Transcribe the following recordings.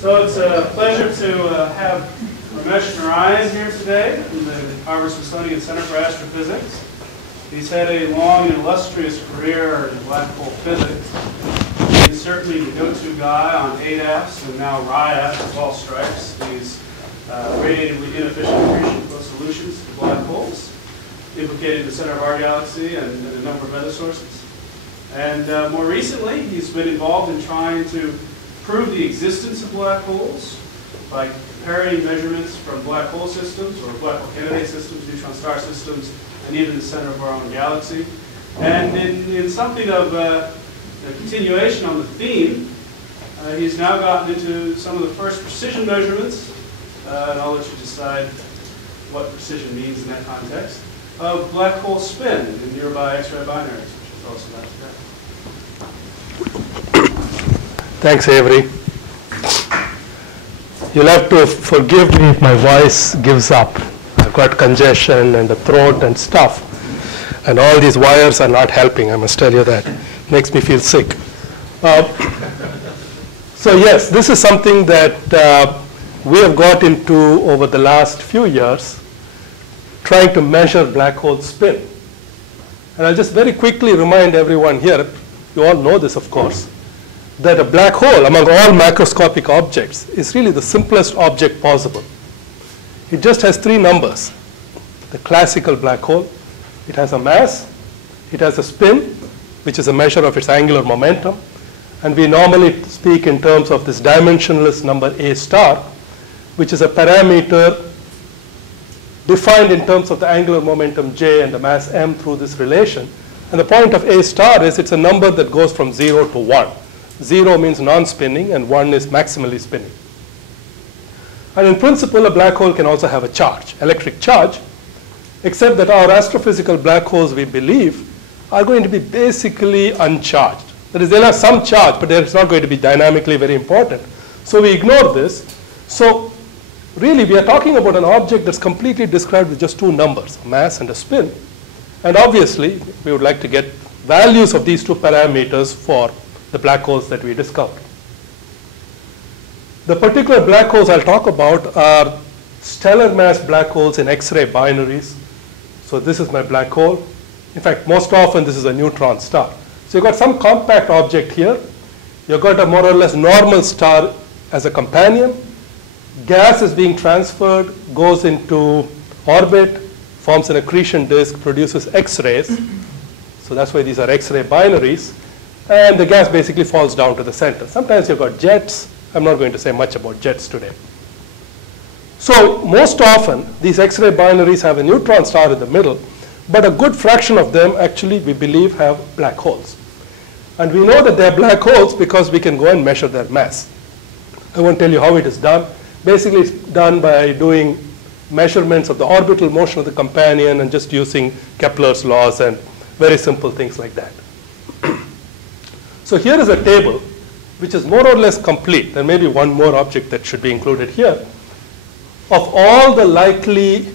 So it's a pleasure to have Ramesh Narayan here today from the Harvard-Smithsonian Center for Astrophysics. He's had a long and illustrious career in black hole physics. He's certainly the go-to guy on ADAPS and now RIAPS of all stripes. These radiatively inefficient accretion flow solutions to black holes, implicated the center of our galaxy and a number of other sources. And more recently, he's been involved in trying to prove the existence of black holes by comparing measurements from black hole systems or black hole candidate systems, neutron star systems, and even the center of our own galaxy. And in something of a continuation on the theme, he's now gotten into some of the first precision measurements, and I'll let you decide what precision means in that context, of black hole spin in nearby X-ray binaries, which is also about today. Thanks, Avery. You'll have to forgive me if my voice gives up. I've got congestion and the throat and stuff. And all these wires are not helping, I must tell you that. Makes me feel sick. So yes, this is something that we have got into over the last few years, trying to measure black hole spin. And I'll just very quickly remind everyone here, you all know this of course, that a black hole among all macroscopic objects is really the simplest object possible. It just has three numbers. The classical black hole, it has a mass, it has a spin, which is a measure of its angular momentum, and we normally speak in terms of this dimensionless number A star, which is a parameter defined in terms of the angular momentum J and the mass M through this relation. And the point of A star is it's a number that goes from 0 to 1. 0 means non-spinning, and 1 is maximally spinning. And in principle, a black hole can also have a charge, electric charge, except that our astrophysical black holes, we believe, are going to be basically uncharged. That is, they'll have some charge, but it's not going to be dynamically very important. So we ignore this. So really, we are talking about an object that's completely described with just two numbers, a mass and a spin. And obviously, we would like to get values of these two parameters for the black holes that we discovered. The particular black holes I'll talk about are stellar mass black holes in X-ray binaries. So this is my black hole. In fact, most often this is a neutron star. So you've got some compact object here. You've got a more or less normal star as a companion. Gas is being transferred, goes into orbit, forms an accretion disk, produces X-rays. So that's why these are X-ray binaries. And the gas basically falls down to the center. Sometimes you've got jets. I'm not going to say much about jets today. So most often, these X-ray binaries have a neutron star in the middle, but a good fraction of them actually, we believe, have black holes. And we know that they're black holes because we can go and measure their mass. I won't tell you how it is done. Basically, it's done by doing measurements of the orbital motion of the companion and just using Kepler's laws and very simple things like that. So here is a table which is more or less complete. There may be one more object that should be included here, of all the likely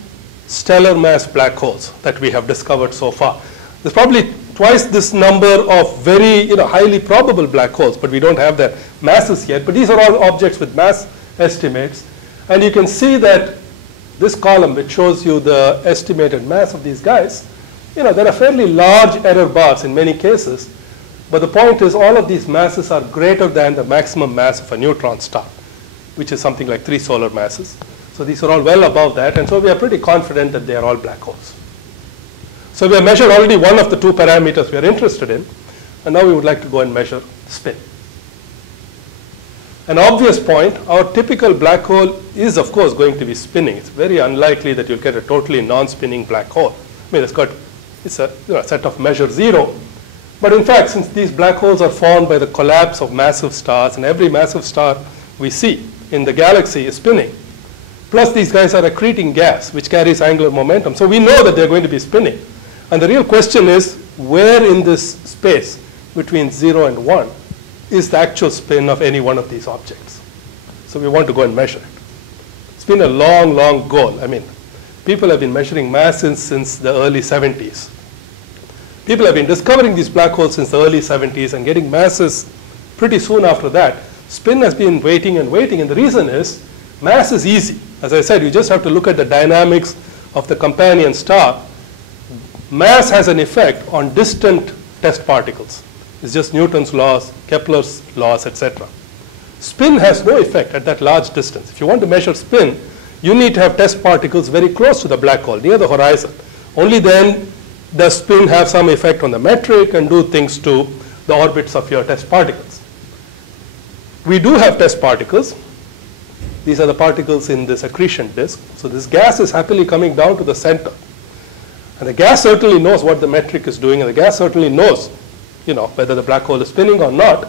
stellar mass black holes that we have discovered so far. There's probably twice this number of very highly probable black holes, but we don't have their masses yet. But these are all objects with mass estimates. And you can see that this column, which shows you the estimated mass of these guys, there are fairly large error bars in many cases. But the point is, all of these masses are greater than the maximum mass of a neutron star, which is something like 3 solar masses. So these are all well above that. And so we are pretty confident that they are all black holes. So we have measured already one of the two parameters we are interested in. And now we would like to go and measure spin. An obvious point, our typical black hole is, of course, going to be spinning. It's very unlikely that you'll get a totally non-spinning black hole. I mean, it's a set of measure 0. But in fact, since these black holes are formed by the collapse of massive stars, and every massive star we see in the galaxy is spinning, plus these guys are accreting gas, which carries angular momentum. So we know that they're going to be spinning. And the real question is, where in this space between 0 and 1 is the actual spin of any one of these objects? So we want to go and measure it. It's been a long, long goal. I mean, people have been measuring masses since the early 70s. People have been discovering these black holes since the early 70s and getting masses pretty soon after that. Spin has been waiting and waiting, and the reason is mass is easy. As I said, you just have to look at the dynamics of the companion star. Mass has an effect on distant test particles. It's just Newton's laws, Kepler's laws, etc. Spin has no effect at that large distance. If you want to measure spin, you need to have test particles very close to the black hole, near the horizon. Only then does spin have some effect on the metric and do things to the orbits of your test particles. We do have test particles. These are the particles in this accretion disk. So this gas is happily coming down to the center. And the gas certainly knows what the metric is doing, and the gas certainly knows, whether the black hole is spinning or not.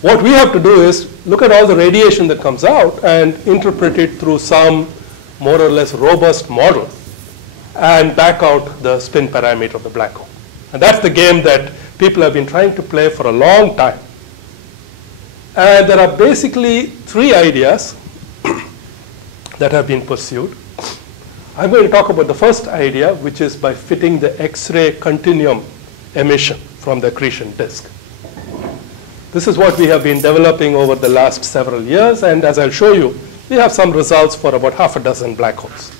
What we have to do is look at all the radiation that comes out and interpret it through some more or less robust model and back out the spin parameter of the black hole. And that's the game that people have been trying to play for a long time. And there are basically three ideas that have been pursued. I'm going to talk about the first idea, which is by fitting the X-ray continuum emission from the accretion disk. This is what we have been developing over the last several years, and as I'll show you, we have some results for about half a dozen black holes.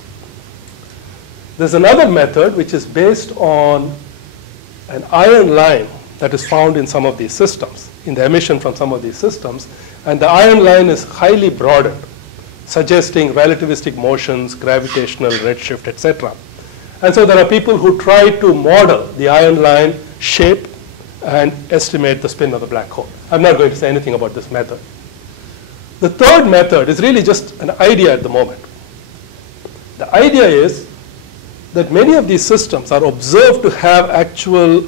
There's another method which is based on an iron line that is found in some of these systems, in the emission from some of these systems, and the iron line is highly broadened, suggesting relativistic motions, gravitational redshift, etc. And so there are people who try to model the iron line shape and estimate the spin of the black hole. I'm not going to say anything about this method. The third method is really just an idea at the moment. The idea is that many of these systems are observed to have actual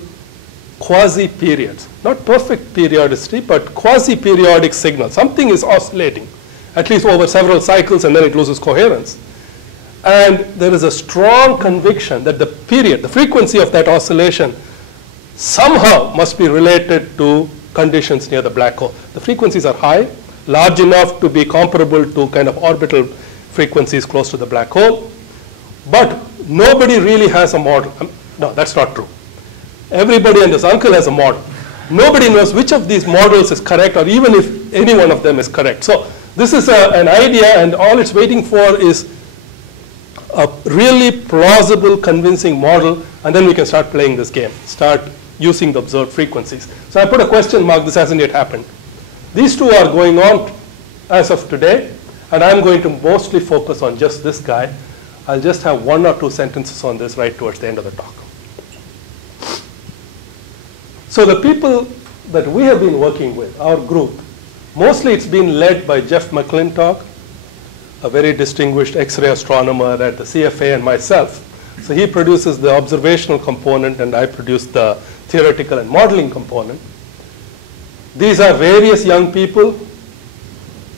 quasi-periods, not perfect periodicity, but quasi-periodic signals. Something is oscillating, at least over several cycles, and then it loses coherence. And there is a strong conviction that the period, the frequency of that oscillation somehow must be related to conditions near the black hole. The frequencies are high, large enough to be comparable to kind of orbital frequencies close to the black hole. But nobody really has a model. No, that's not true. Everybody and his uncle has a model. Nobody knows which of these models is correct, or even if any one of them is correct. So this is an idea, and all it's waiting for is a really plausible, convincing model, and then we can start playing this game, start using the observed frequencies. So I put a question mark. This hasn't yet happened. These two are going on as of today, and I'm going to mostly focus on just this guy. I'll just have one or two sentences on this right towards the end of the talk. So the people that we have been working with, our group, mostly it's been led by Jeff McClintock, a very distinguished X-ray astronomer at the CFA, and myself. So he produces the observational component, and I produce the theoretical and modeling component. These are various young people,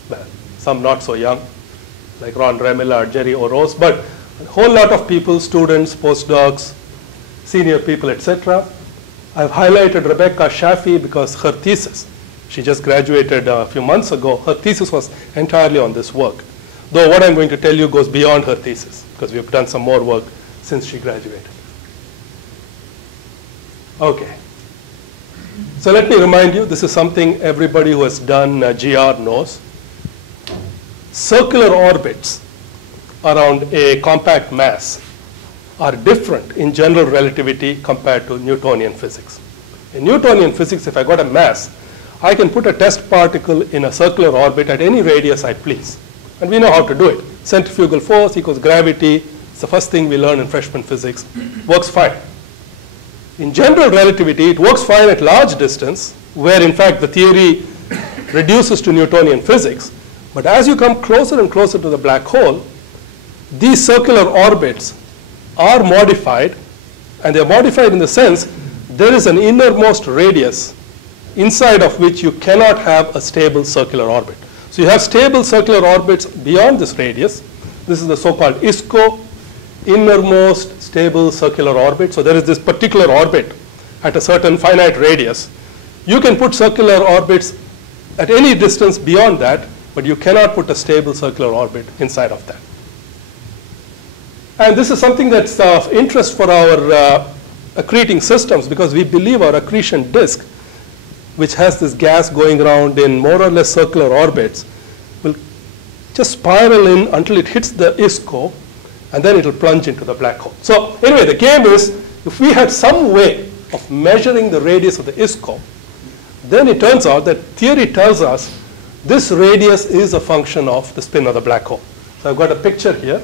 well, some not so young, like Ron Remillard, Jerry Orosz, but a whole lot of people, students, postdocs, senior people, etc. I've highlighted Rebecca Shafi because her thesis, she just graduated a few months ago, her thesis was entirely on this work. Though what I'm going to tell you goes beyond her thesis, because we've done some more work since she graduated. Okay. So let me remind you, this is something everybody who has done GR knows. Circular orbits around a compact mass are different in general relativity compared to Newtonian physics. In Newtonian physics, if I got a mass, I can put a test particle in a circular orbit at any radius I please. And we know how to do it. Centrifugal force equals gravity. It's the first thing we learn in freshman physics. Works fine. In general relativity, it works fine at large distance, where in fact the theory reduces to Newtonian physics. But as you come closer and closer to the black hole, these circular orbits are modified, and they're modified in the sense there is an innermost radius inside of which you cannot have a stable circular orbit. So you have stable circular orbits beyond this radius. This is the so-called ISCO, innermost stable circular orbit. So there is this particular orbit at a certain finite radius. You can put circular orbits at any distance beyond that, but you cannot put a stable circular orbit inside of that. And this is something that's of interest for our accreting systems, because we believe our accretion disk which has this gas going around in more or less circular orbits, will just spiral in until it hits the ISCO, and then it will plunge into the black hole. So anyway, the game is, if we had some way of measuring the radius of the ISCO, then it turns out that theory tells us this radius is a function of the spin of the black hole. So I've got a picture here.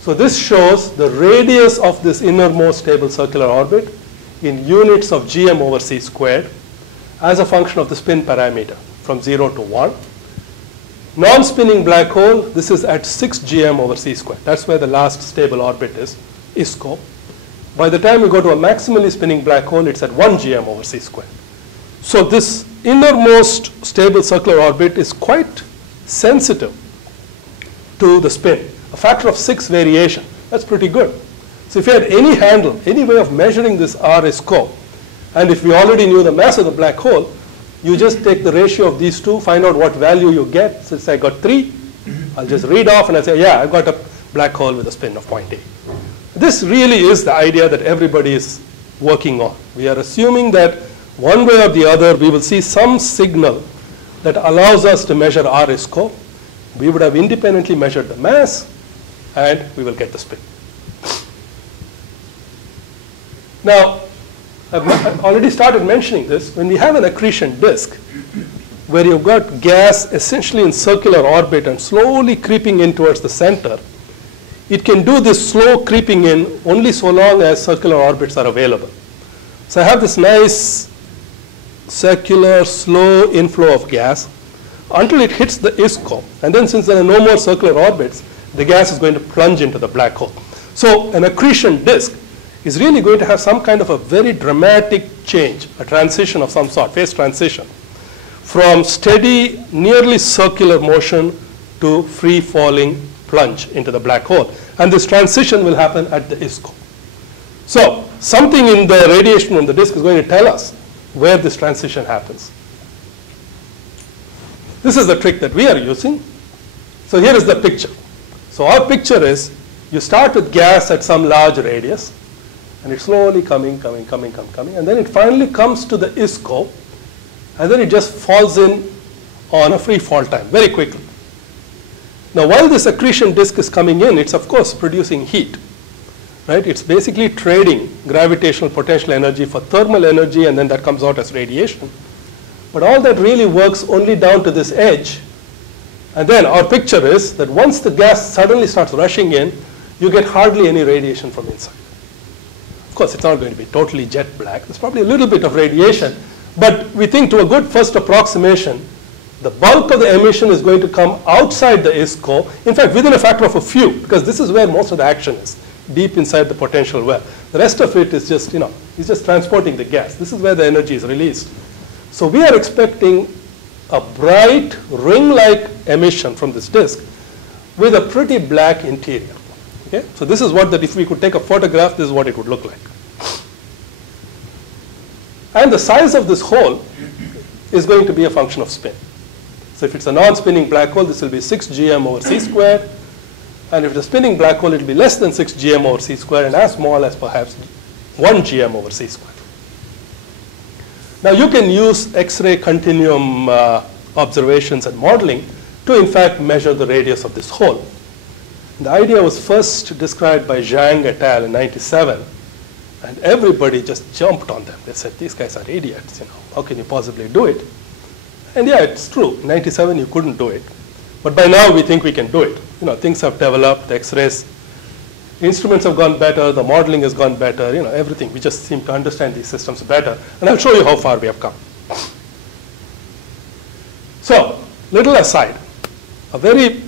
So this shows the radius of this innermost stable circular orbit in units of gm over c squared as a function of the spin parameter from 0 to 1. Non-spinning black hole, this is at 6 gm over c squared. That's where the last stable orbit is, ISCO. By the time we go to a maximally spinning black hole, it's at 1 gm over c squared. So this innermost stable circular orbit is quite sensitive to the spin, a factor of 6 variation. That's pretty good. So if you had any handle, any way of measuring this R ISCO, and if we already knew the mass of the black hole, you just take the ratio of these two, find out what value you get. Since I got 3, I'll just read off and I say, yeah, I've got a black hole with a spin of 0.8. This really is the idea that everybody is working on. We are assuming that one way or the other, we will see some signal that allows us to measure R ISCO. We would have independently measured the mass, and we will get the spin. Now, I've already started mentioning this. When we have an accretion disk, where you've got gas essentially in circular orbit and slowly creeping in towards the center, it can do this slow creeping in only so long as circular orbits are available. So I have this nice circular slow inflow of gas until it hits the ISCO. And then since there are no more circular orbits, the gas is going to plunge into the black hole. So an accretion disk is really going to have some kind of a very dramatic change, a transition of some sort, phase transition, from steady, nearly circular motion to free-falling plunge into the black hole. And this transition will happen at the ISCO. So something in the radiation from the disk is going to tell us where this transition happens. This is the trick that we are using. So here is the picture. So our picture is, you start with gas at some large radius, and it's slowly coming, and then it finally comes to the ISCO, and then it just falls in on a free fall time very quickly. Now, while this accretion disk is coming in, it's of course producing heat, right? It's basically trading gravitational potential energy for thermal energy, and then that comes out as radiation. But all that really works only down to this edge. And then our picture is that once the gas suddenly starts rushing in, you get hardly any radiation from inside. Of course, it's not going to be totally jet black. There's probably a little bit of radiation. But we think to a good first approximation, the bulk of the emission is going to come outside the ISCO, in fact, within a factor of a few, because this is where most of the action is, deep inside the potential well. The rest of it is just, it's just transporting the gas. This is where the energy is released. So we are expecting a bright ring-like emission from this disk with a pretty black interior. Okay? So this is what, that if we could take a photograph, this is what it would look like. And the size of this hole is going to be a function of spin. So if it's a non-spinning black hole, this will be 6 gm over c squared. And if it's a spinning black hole, it will be less than 6 gm over c squared and as small as perhaps 1 gm over c squared. Now you can use X-ray continuum observations and modeling to in fact measure the radius of this hole. The idea was first described by Zhang et al. In 1997, and everybody just jumped on them. They said, these guys are idiots, how can you possibly do it? And yeah, it's true. In 1997 you couldn't do it. But by now we think we can do it. Things have developed, the X-rays, instruments have gone better, the modeling has gone better, everything. We just seem to understand these systems better. And I'll show you how far we have come. So, little aside, a very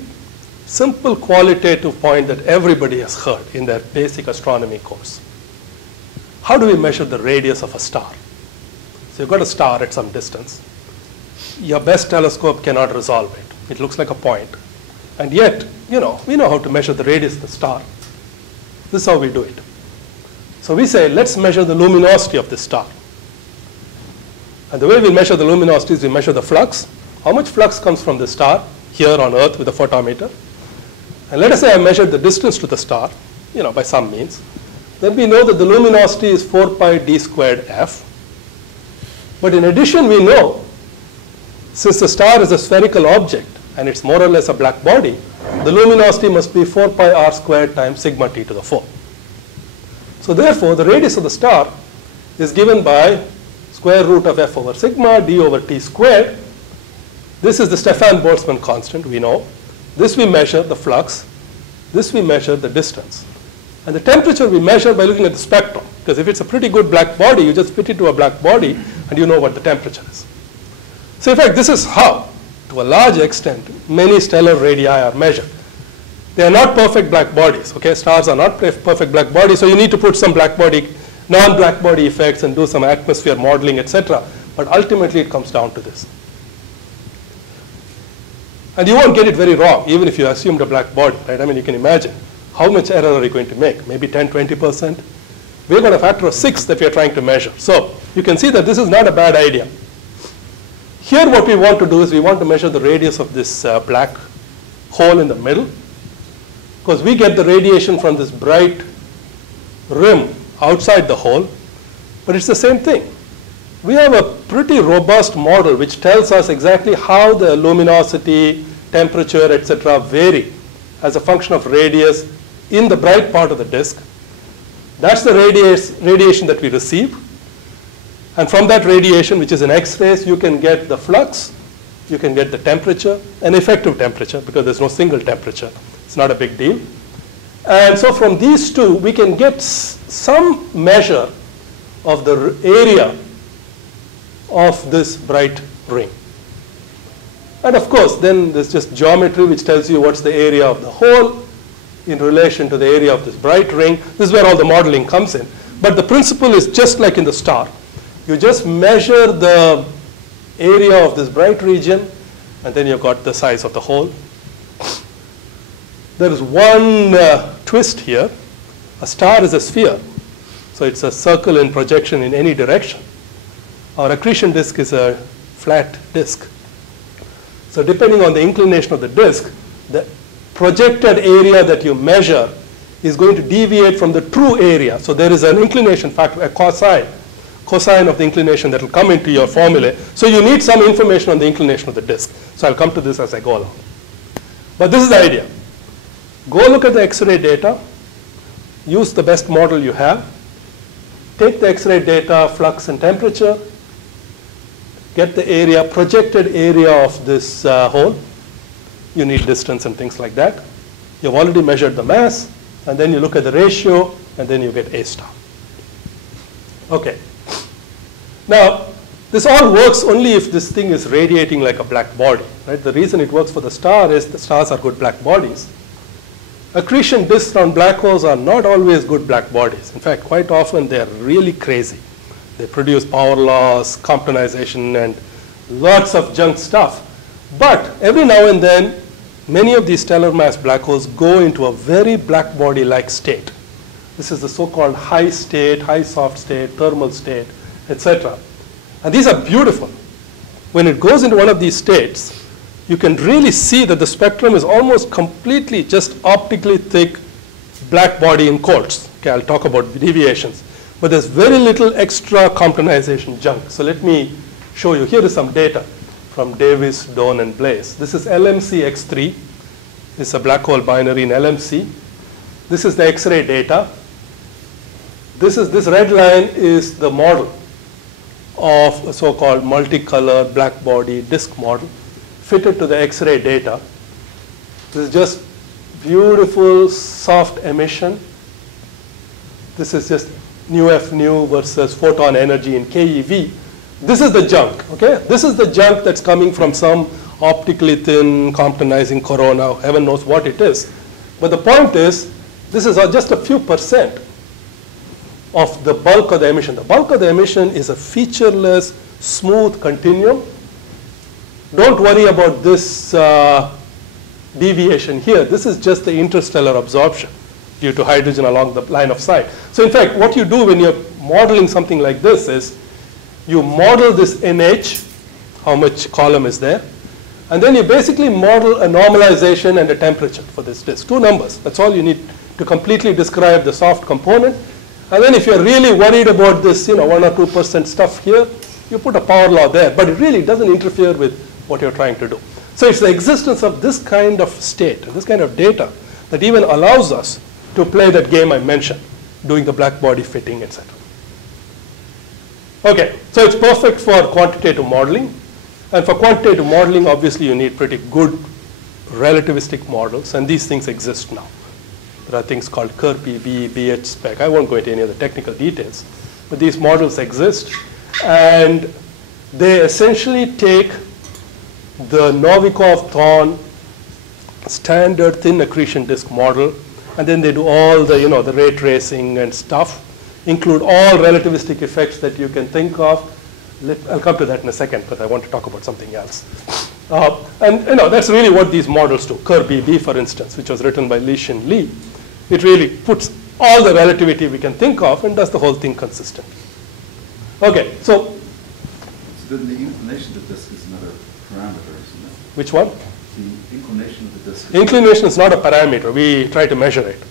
simple qualitative point that everybody has heard in their basic astronomy course. How do we measure the radius of a star? So you've got a star at some distance. Your best telescope cannot resolve it. It looks like a point. And yet, we know how to measure the radius of the star. This is how we do it. So we say, let's measure the luminosity of this star. And the way we measure the luminosity is we measure the flux. How much flux comes from the star here on Earth with a photometer? And let us say I measured the distance to the star, by some means. Then we know that the luminosity is 4 pi d squared f. But in addition, we know, since the star is a spherical object and it's more or less a black body, the luminosity must be 4 pi r squared times sigma t to the 4. So therefore, the radius of the star is given by square root of f over sigma d over t squared. This is the Stefan-Boltzmann constant, we know. This we measure the flux. This we measure the distance. And the temperature we measure by looking at the spectrum. Because if it's a pretty good black body, you just fit it to a black body and you know what the temperature is. So in fact, this is how, to a large extent, many stellar radii are measured. They are not perfect black bodies. Okay? Stars are not perfect black bodies, so you need to put some black body, non-black body effects and do some atmosphere modeling, etc. But ultimately, it comes down to this. And you won't get it very wrong, even if you assumed a black body, right? I mean, you can imagine how much error are you going to make? Maybe 10, 20%. We're going to factor of 6 that we are trying to measure. So you can see that this is not a bad idea. Here, what we want to do is we want to measure the radius of this black hole in the middle, because we get the radiation from this bright rim outside the hole, but it's the same thing. We have a pretty robust model which tells us exactly how the luminosity, temperature, etc. vary as a function of radius in the bright part of the disk. That's the radiation that we receive. And from that radiation, which is in X-rays, you can get the flux, you can get the temperature, an effective temperature, because there's no single temperature. It's not a big deal. And so from these two, we can get some measure of the area of this bright ring. And of course, then there's just geometry which tells you what's the area of the hole in relation to the area of this bright ring. This is where all the modeling comes in. But the principle is just like in the star. You just measure the area of this bright region, and then you've got the size of the hole. There is one twist here. A star is a sphere, so it's a circle in projection in any direction. Our accretion disk is a flat disk. So depending on the inclination of the disk, the projected area that you measure is going to deviate from the true area. So there is an inclination factor, a cosine of the inclination that will come into your formula. So you need some information on the inclination of the disk. So I'll come to this as I go along. But this is the idea. Go look at the X-ray data. Use the best model you have. Take the X-ray data, flux and temperature. Get the area, projected area of this hole. You need distance and things like that. You've already measured the mass, and then you look at the ratio, and then you get A star. Okay. Now, this all works only if this thing is radiating like a black body, right? The reason it works for the star is the stars are good black bodies. Accretion disks around black holes are not always good black bodies. In fact, quite often they're really crazy. They produce power loss, Comptonization, and lots of junk stuff. But every now and then, many of these stellar mass black holes go into a very black body-like state. This is the so-called high state, high soft state, thermal state, etc. And these are beautiful. When it goes into one of these states, you can really see that the spectrum is almost completely just optically thick black body in quartz. Okay, I'll talk about deviations. But there's very little extra Comptonization junk. So let me show you. Here is some data from Davis, Doan, and Blaes. This is LMC X3. It's a black hole binary in LMC. This is the X-ray data. This red line is the model of a so-called multicolored black body disk model fitted to the X-ray data. This is just beautiful soft emission. This is just nu F nu versus photon energy in keV. This is the junk, okay? This is the junk that's coming from some optically thin, Comptonizing corona, heaven knows what it is. But the point is, this is just a few percent of the bulk of the emission. The bulk of the emission is a featureless, smooth continuum. Don't worry about this deviation here. This is just the interstellar absorption due to hydrogen along the line of sight. So in fact, what you do when you're modeling something like this is you model this NH, how much column is there, and then you basically model a normalization and a temperature for this disk. 2 numbers. That's all you need to completely describe the soft component. And then if you're really worried about this, 1 or 2% stuff here, you put a power law there, but it really doesn't interfere with what you're trying to do. So it's the existence of this kind of state, this kind of data, that even allows us to play that game I mentioned, doing the black body fitting, etc. Okay, so it's perfect for quantitative modeling. And for quantitative modeling, obviously, you need pretty good relativistic models, and these things exist now. There are things called Kerr-PB, BH spec. I won't go into any of the technical details, but these models exist, and they essentially take the Novikov-Thorne standard thin accretion disk model, and then they do all the, the ray tracing and stuff, include all relativistic effects that you can think of. I'll come to that in a second, because I want to talk about something else. And that's really what these models do. Kerr-BB, for instance, which was written by Li-Shin Lee, it really puts all the relativity we can think of and does the whole thing consistent. Okay, so then the inclination of the disk is another parameter, isn't it? Which one? The inclination of the disk. Inclination is not a parameter. We try to measure it,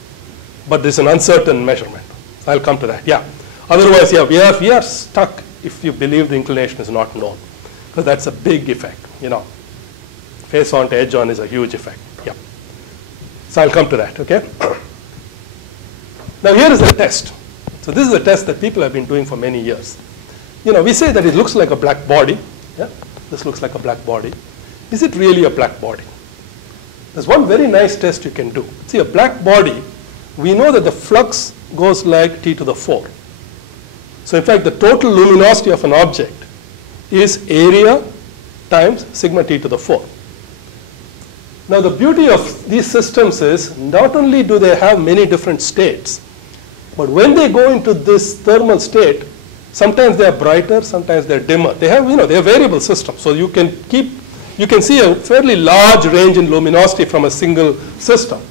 but there's an uncertain measurement. I'll come to that. Yeah. Otherwise, yeah, we are stuck if you believe the inclination is not known, because that's a big effect. Face on to edge on is a huge effect. Yeah. So I'll come to that. Okay. Now here is the test. So this is a test that people have been doing for many years. We say that it looks like a black body. Yeah. This looks like a black body. Is it really a black body? There's one very nice test you can do. See, a black body, we know that the flux goes like T to the 4. So in fact, the total luminosity of an object is area times sigma T to the 4. Now the beauty of these systems is not only do they have many different states, but when they go into this thermal state, sometimes they are brighter, sometimes they are dimmer. They have, they are variable systems. So you can see a fairly large range in luminosity from a single system.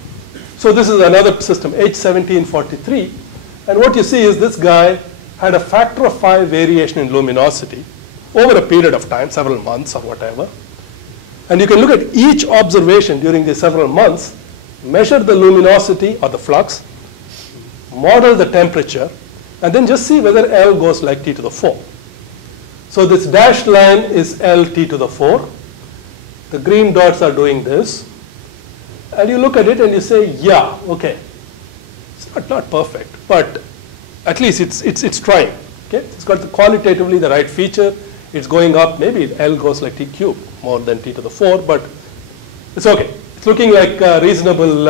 So this is another system, H1743. And what you see is this guy had a factor of 5 variation in luminosity over a period of time, several months or whatever. And you can look at each observation during these several months, measure the luminosity or the flux, model the temperature, and then just see whether L goes like T to the 4. So this dashed line is L T to the 4. The green dots are doing this. And you look at it and you say, yeah, okay. It's not perfect, but at least it's trying. Okay? It's got qualitatively the right feature. It's going up. Maybe L goes like T cubed more than T to the 4, but it's okay. It's looking like a reasonable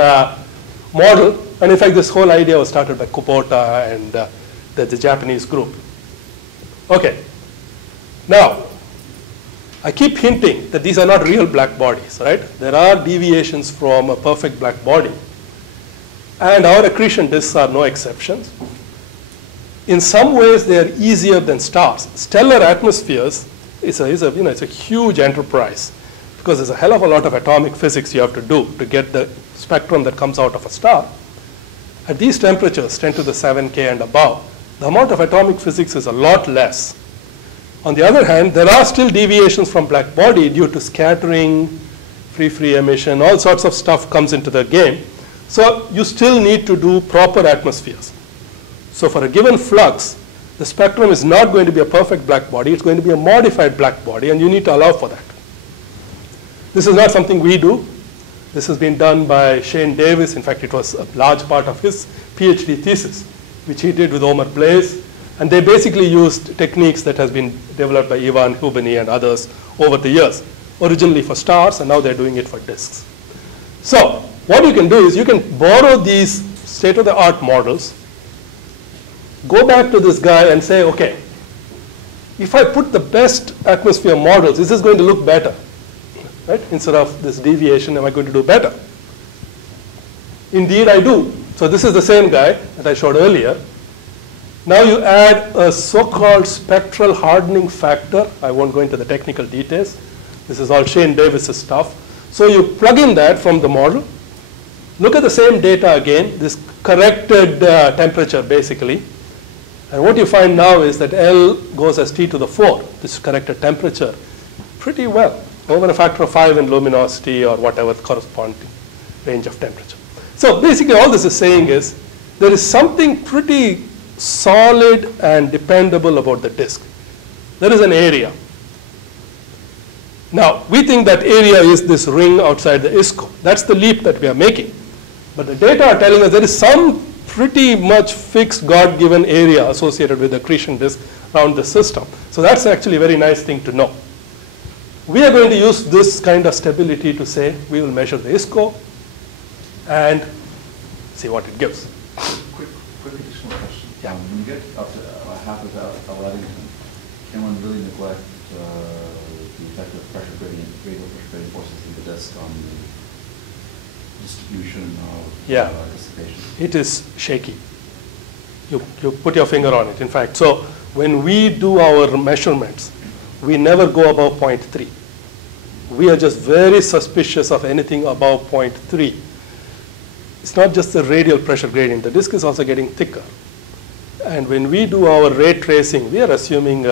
model. And in fact, this whole idea was started by Kubota and the Japanese group. Okay. Now, I keep hinting that these are not real black bodies, right? There are deviations from a perfect black body. And our accretion disks are no exceptions. In some ways, they are easier than stars. Stellar atmospheres is a huge enterprise, because there's a hell of a lot of atomic physics you have to do to get the spectrum that comes out of a star. At these temperatures, 10 to the 7K and above, the amount of atomic physics is a lot less. On the other hand, there are still deviations from black body due to scattering, free emission, all sorts of stuff comes into the game. So you still need to do proper atmospheres. So for a given flux, the spectrum is not going to be a perfect black body. It's going to be a modified black body, and you need to allow for that. This is not something we do. This has been done by Shane Davis. In fact, it was a large part of his PhD thesis, which he did with Omar Blaes. And they basically used techniques that has been developed by Ivan Hubeny and others over the years, originally for stars, and now they're doing it for disks. So what you can do is you can borrow these state-of-the-art models, go back to this guy and say, okay, if I put the best atmosphere models, is this going to look better? Right? Instead of this deviation, am I going to do better? Indeed, I do. So this is the same guy that I showed earlier. Now you add a so-called spectral hardening factor. I won't go into the technical details. This is all Shane Davis's stuff. So you plug in that from the model. Look at the same data again, this corrected temperature basically. And what you find now is that L goes as T to the 4, this corrected temperature, pretty well, over a factor of 5 in luminosity or whatever the corresponding range of temperature. So basically all this is saying is there is something pretty solid and dependable about the disk. there is an area. Now, we think that area is this ring outside the ISCO. That's the leap that we are making. But the data are telling us there is some pretty much fixed God-given area associated with the accretion disk around the system. So that's actually a very nice thing to know. We are going to use this kind of stability to say we will measure the ISCO and see what it gives. Quick additional question. Yeah. When you get up to half of Eddington, can one really neglect the effect of pressure gradient, radial pressure gradient forces in the disk on the distribution of dissipation? It is shaky. You put your finger on it, in fact. So when we do our measurements, we never go above 0.3. We are just very suspicious of anything above 0.3. It's not just the radial pressure gradient. The disk is also getting thicker. And when we do our ray tracing, we are assuming,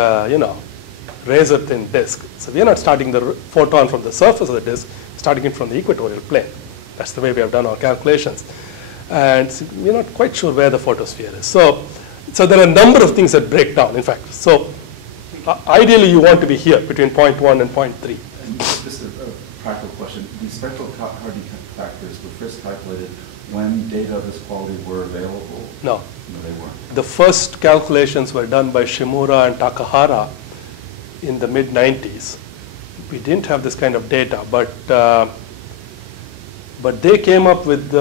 razor-thin disk. So we are not starting the photon from the surface of the disk, starting it from the equatorial plane. That's the way we have done our calculations. And we're not quite sure where the photosphere is. So there are a number of things that break down, in fact. So ideally, you want to be here between 0.1 and 0.3. And just a practical question. The spectral hardening factors were first calculated when data of this quality were available? No. No, they weren't. The first calculations were done by Shimura and Takahara in the mid-90s. We didn't have this kind of data, but they came up with,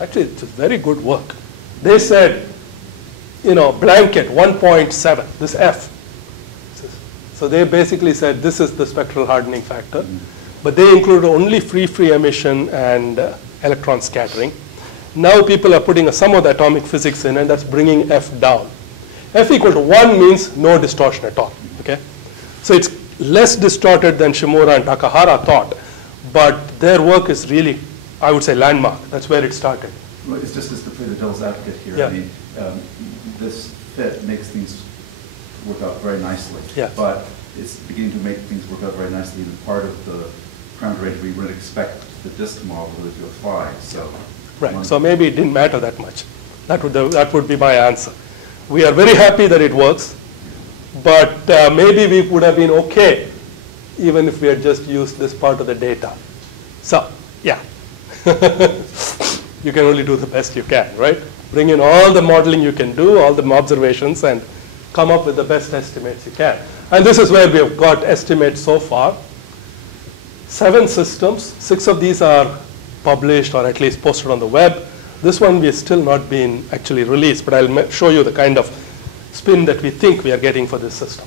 actually it's very good work. They said, blanket 1.7, this F. So they basically said this is the spectral hardening factor, but they included only free emission and electron scattering. Now people are putting a sum of the atomic physics in, and that's bringing F down. F equal to 1 means no distortion at all, okay? So it's less distorted than Shimura and Takahara thought, but their work is really, I would say, landmark. That's where it started. Well, it's just as to play the devil's advocate here. Yeah. I mean, this fit makes things work out very nicely. Yeah. But it's beginning to make things work out very nicely in part of the parameter range we would expect the disk model to apply. So. Right, so maybe it didn't matter that much. That would be my answer. We are very happy that it works, but maybe we would have been okay even if we had just used this part of the data. So, yeah. You can only do the best you can, right? Bring in all the modeling you can do, all the observations, and come up with the best estimates you can. And this is where we have got estimates so far. 7 systems, 6 of these are published or at least posted on the web. This one we have still not been actually released, but I'll show you the kind of spin that we think we are getting for this system.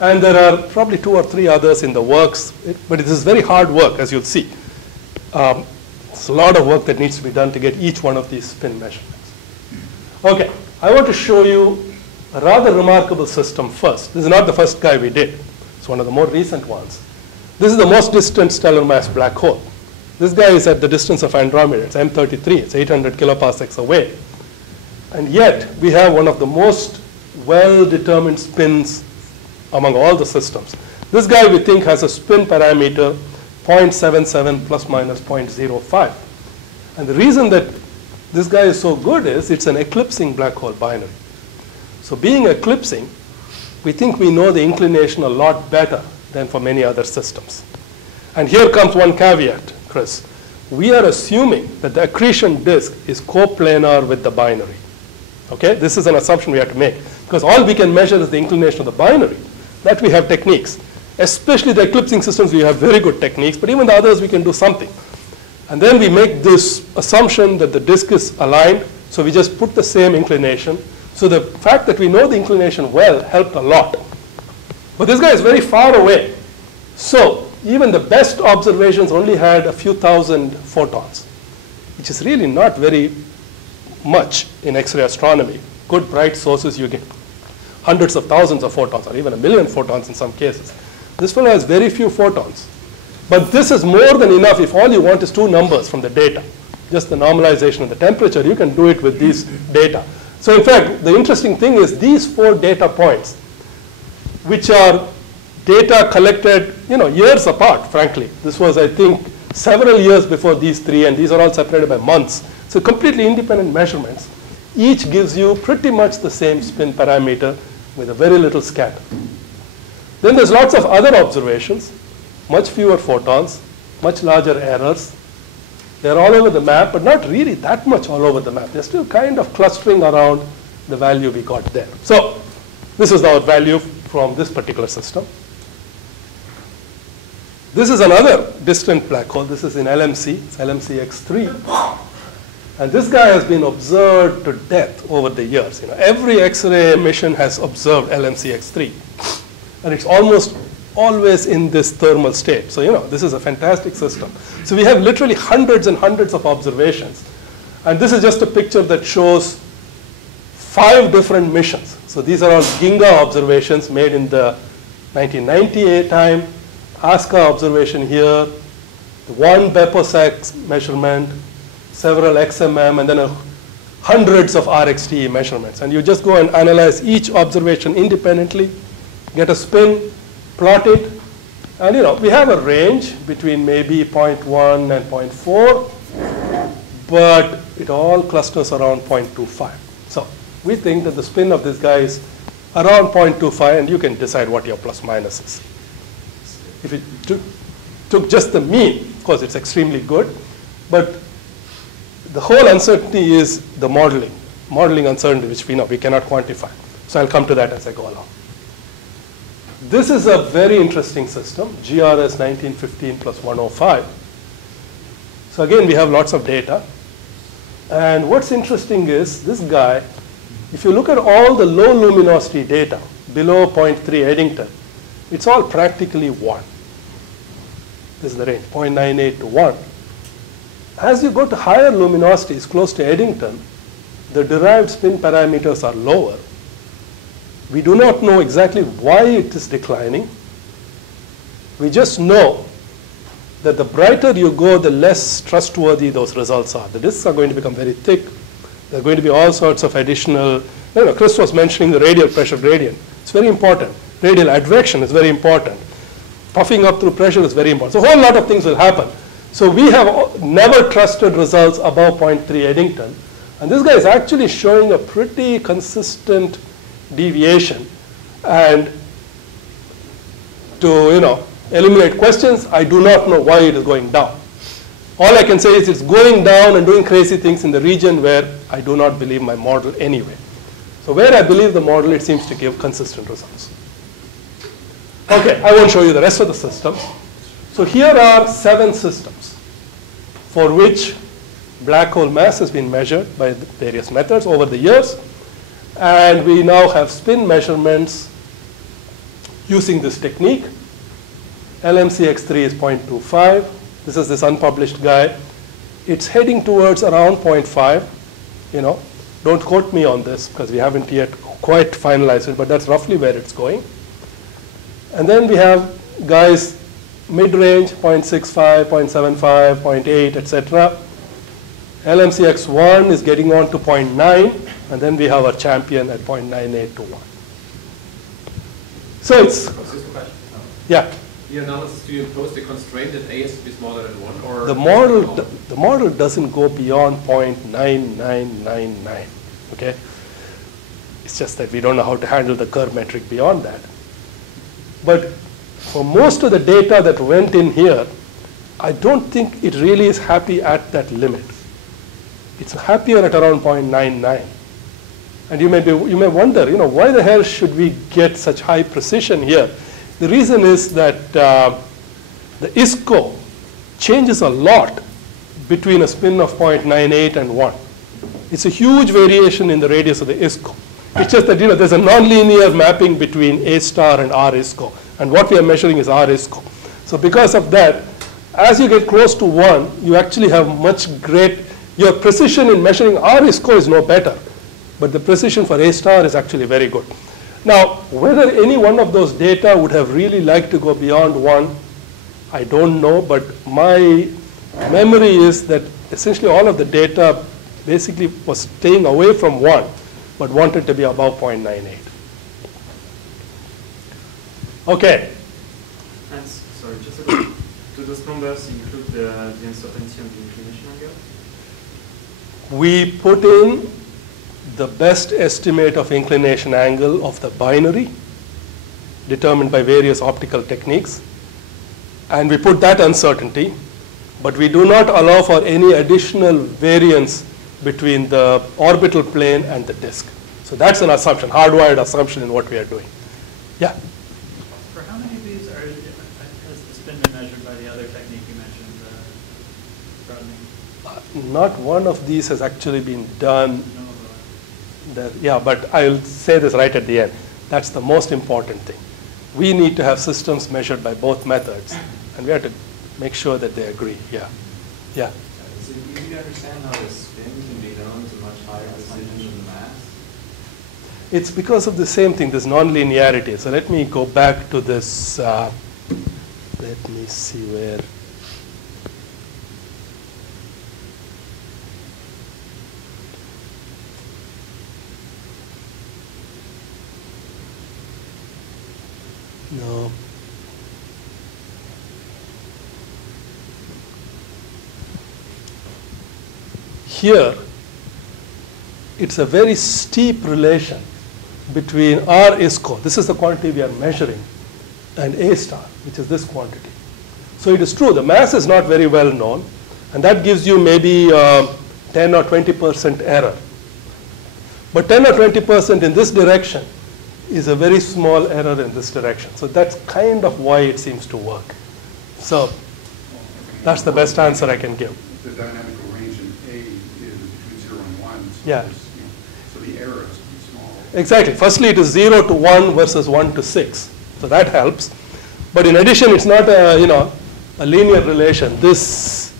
And there are probably 2 or 3 others in the works, but it is very hard work, as you'll see. It's a lot of work that needs to be done to get each one of these spin measurements. Okay, I want to show you a rather remarkable system first. This is not the first guy we did. It's one of the more recent ones. This is the most distant stellar mass black hole. This guy is at the distance of Andromeda. It's M33. It's 800 kiloparsecs away. And yet, we have one of the most well-determined spins among all the systems. This guy, we think, has a spin parameter 0.77 plus minus 0.05. And the reason that this guy is so good is it's an eclipsing black hole binary. So being eclipsing, we think we know the inclination a lot better than for many other systems. And here comes one caveat, Chris. We are assuming that the accretion disk is coplanar with the binary. Okay? This is an assumption we have to make, because all we can measure is the inclination of the binary. That we have techniques. Especially the eclipsing systems, we have very good techniques, but even the others we can do something. And then we make this assumption that the disk is aligned, so we just put the same inclination. So the fact that we know the inclination well helped a lot. But this guy is very far away. So even the best observations only had a few thousand photons, which is really not very much in X-ray astronomy. Good bright sources, you get hundreds of thousands of photons, or even 1 million photons in some cases. This fellow has very few photons. But this is more than enough if all you want is 2 numbers from the data. Just the normalization of the temperature, you can do it with these data. So in fact, the interesting thing is these 4 data points, which are data collected years apart, frankly. This was, I think, several years before these 3, and these are all separated by months. So completely independent measurements. Each gives you pretty much the same spin parameter with a very little scatter. Then there's lots of other observations, much fewer photons, much larger errors. They're all over the map, but not really that much all over the map. They're still kind of clustering around the value we got there. So this is our value from this particular system. This is another distant black hole. This is in LMC. It's LMC X3. And this guy has been observed to death over the years. Every X-ray mission has observed LMC X3. And it's almost always in this thermal state. So, this is a fantastic system. So we have literally hundreds and hundreds of observations. And this is just a picture that shows 5 different missions. So these are all Ginga observations made in the 1998 time. ISCO observation here, the 1 Beposec measurement, several XMM, and then hundreds of RXT measurements. And you just go and analyze each observation independently, get a spin, plot it, and we have a range between maybe 0.1 and 0.4, but it all clusters around 0.25. So we think that the spin of this guy is around 0.25, and you can decide what your plus minus is. If it took just the mean, of course, it's extremely good. But the whole uncertainty is the modeling uncertainty, which we cannot quantify. So I'll come to that as I go along. This is a very interesting system, GRS 1915 plus 105. So again, we have lots of data. And what's interesting is this guy, if you look at all the low luminosity data below 0.3 Eddington, it's all practically 1. This is the range, 0.98 to 1. As you go to higher luminosities, close to Eddington, the derived spin parameters are lower. We do not know exactly why it is declining. We just know that the brighter you go, the less trustworthy those results are. The disks are going to become very thick. There are going to be all sorts of additional, Chris was mentioning the radial pressure gradient. It's very important. Radial advection is very important. Puffing up through pressure is very important. So a whole lot of things will happen. So we have never trusted results above 0.3 Eddington. And this guy is actually showing a pretty consistent deviation. And to eliminate questions, I do not know why it is going down. All I can say is it's going down and doing crazy things in the region where I do not believe my model anyway. So where I believe the model, it seems to give consistent results. Okay, I won't show you the rest of the systems. So here are 7 systems for which black hole mass has been measured by various methods over the years. And we now have spin measurements using this technique. LMCX3 is 0.25. This is this unpublished guy. It's heading towards around 0.5. Don't quote me on this because we haven't yet quite finalized it, but that's roughly where it's going. And then we have guys mid-range, 0.65, 0.75, 0.8, etc. LMCX1 is getting on to 0.9, and then we have our champion at 0.98 to 1. So it's, yeah. The analysis, do you impose the constraint that A has to be smaller than 1? Or the model doesn't go beyond 0.9999, okay? It's just that we don't know how to handle the curve metric beyond that. But for most of the data that went in here, I don't think it really is happy at that limit. It's happier at around 0.99. And you may wonder, why the hell should we get such high precision here? The reason is that the ISCO changes a lot between a spin of 0.98 and 1. It's a huge variation in the radius of the ISCO. It's just that there's a nonlinear mapping between A star and R ISCO. And what we are measuring is R ISCO. So because of that, as you get close to 1, you actually have your precision in measuring R ISCO is no better. But the precision for A star is actually very good. Now, whether any one of those data would have really liked to go beyond 1, I don't know. But my memory is that essentially all of the data basically was staying away from 1, but wanted to be above 0.98. Okay. And sorry, just to go to those numbers include the uncertainty and the inclination angle? We put in the best estimate of inclination angle of the binary. determined by various optical techniques. And we put that uncertainty, but we do not allow for any additional variance between the orbital plane and the disk. So that's an assumption, hardwired assumption in what we are doing. Yeah? For how many of these has the spin been measured by the other technique you mentioned, Rodney? Not one of these has actually been done. No, Yeah, but I'll say this right at the end. That's the most important thing. We need to have systems measured by both methods, and we have to make sure that they agree. Yeah. Yeah. Is it easy to understand how the spin can be known to much higher precision than the mass? It's because of the same thing, this nonlinearity. So let me go back to this. Let me see where. No. Here, it's a very steep relation between R ISCO, this is the quantity we are measuring, and A star, which is this quantity. So it is true, the mass is not very well known, and that gives you maybe 10 or 20% error. But 10 or 20% in this direction is a very small error in this direction. So that's kind of why it seems to work. So that's the best answer I can give. The dynamical range in A is between 0 and 1. So Yeah. So the error is small. Exactly. Firstly, it is 0 to 1 versus 1 to 6. So that helps. But in addition, it's not a linear relation. This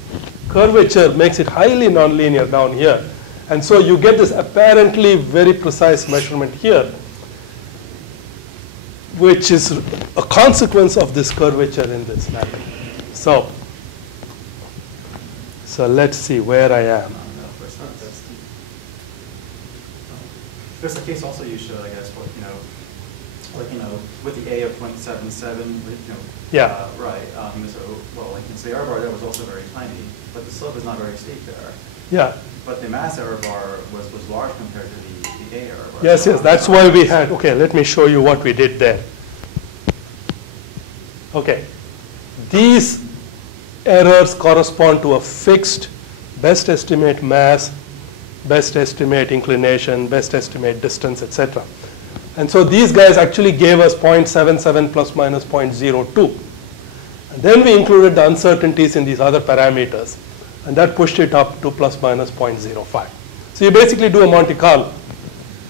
curvature makes it highly nonlinear down here. And so you get this apparently very precise measurement here, which is a consequence of this curvature in this matter. So let's see where I am. No, it's not that steep. There's a case also you showed, I guess, for, with the A of 0.77, Yeah. right. So, well, the error bar there was also very tiny, but the slope is not very steep there. Yeah. But the mass error bar was large compared to the A error bar. Yes, yes. That's why we had. Okay, let me show you what we did there. Okay. These errors correspond to a fixed best estimate mass, best estimate inclination, best estimate distance, etc. And so these guys actually gave us 0.77 plus minus 0.02. And then we included the uncertainties in these other parameters, and that pushed it up to plus minus 0.05. So you basically do a Monte Carlo.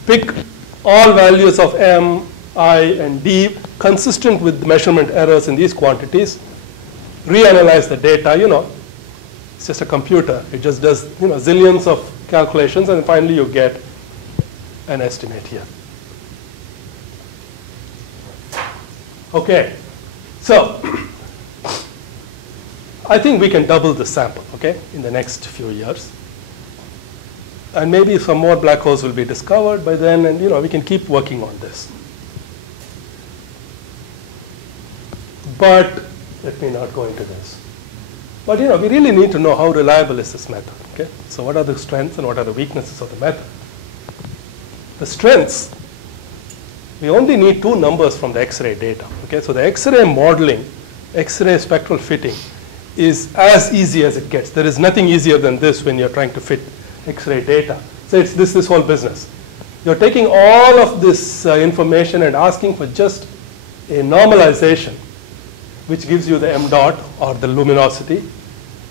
Pick all values of M, I, and D consistent with measurement errors in these quantities. Reanalyze the data, it's just a computer. It just does, zillions of calculations, and finally you get an estimate here. Okay, so I think we can double the sample, okay, in the next few years. And maybe some more black holes will be discovered by then, and we can keep working on this. But let me not go into this. But we really need to know how reliable is this method, okay? So what are the strengths and what are the weaknesses of the method? The strengths, we only need two numbers from the X-ray data, okay? So the X-ray modeling, X-ray spectral fitting is as easy as it gets. There is nothing easier than this when you're trying to fit X-ray data. So it's this whole business. You're taking all of this information and asking for just a normalization, which gives you the m dot or the luminosity,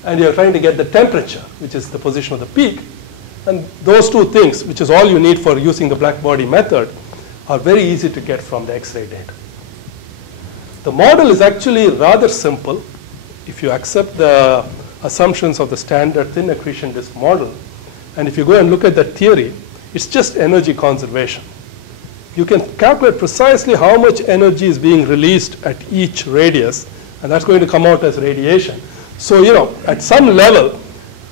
and you're trying to get the temperature, which is the position of the peak. And those two things, which is all you need for using the blackbody method, are very easy to get from the X-ray data. The model is actually rather simple. If you accept the assumptions of the standard thin accretion disk model, and if you go and look at the theory, it's just energy conservation. You can calculate precisely how much energy is being released at each radius, and that's going to come out as radiation. So, at some level,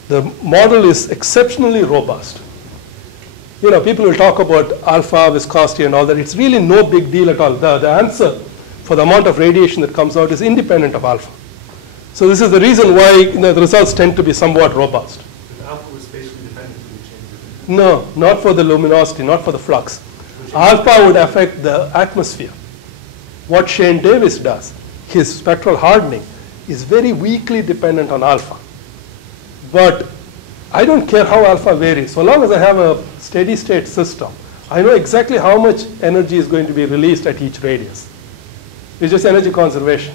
the model is exceptionally robust. People will talk about alpha, viscosity, and all that. It's really no big deal at all. The answer for the amount of radiation that comes out is independent of alpha. So this is the reason why the results tend to be somewhat robust. Alpha was spatially dependent when you changed it. No, not for the luminosity, not for the flux. Alpha would affect the atmosphere. what Shane Davis does, his spectral hardening, is very weakly dependent on alpha. But I don't care how alpha varies. So long as I have a steady state system, I know exactly how much energy is going to be released at each radius. It's just energy conservation.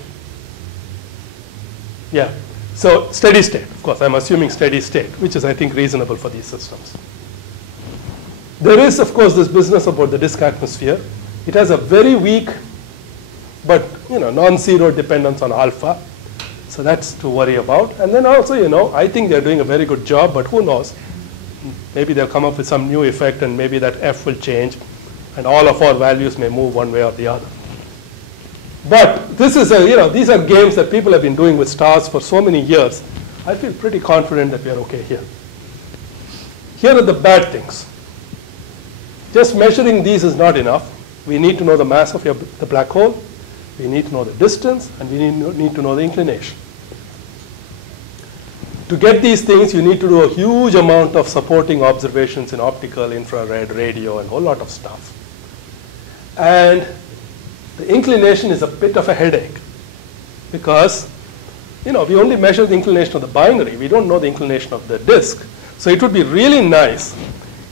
Yeah. So steady state, of course, I'm assuming steady state, which is, I think, reasonable for these systems. There is, of course, this business about the disk atmosphere. It has a very weak but non-zero dependence on alpha. So that's to worry about. And then also, I think they're doing a very good job, but who knows? Maybe they'll come up with some new effect, and maybe that F will change, and all of our values may move one way or the other. But this is these are games that people have been doing with stars for so many years. I feel pretty confident that we are okay here. Here are the bad things. Just measuring these is not enough. We need to know the mass of the black hole. We need to know the distance, and we need to know the inclination. To get these things, you need to do a huge amount of supporting observations in optical, infrared, radio, and a whole lot of stuff. And the inclination is a bit of a headache because we only measure the inclination of the binary. We don't know the inclination of the disk. So it would be really nice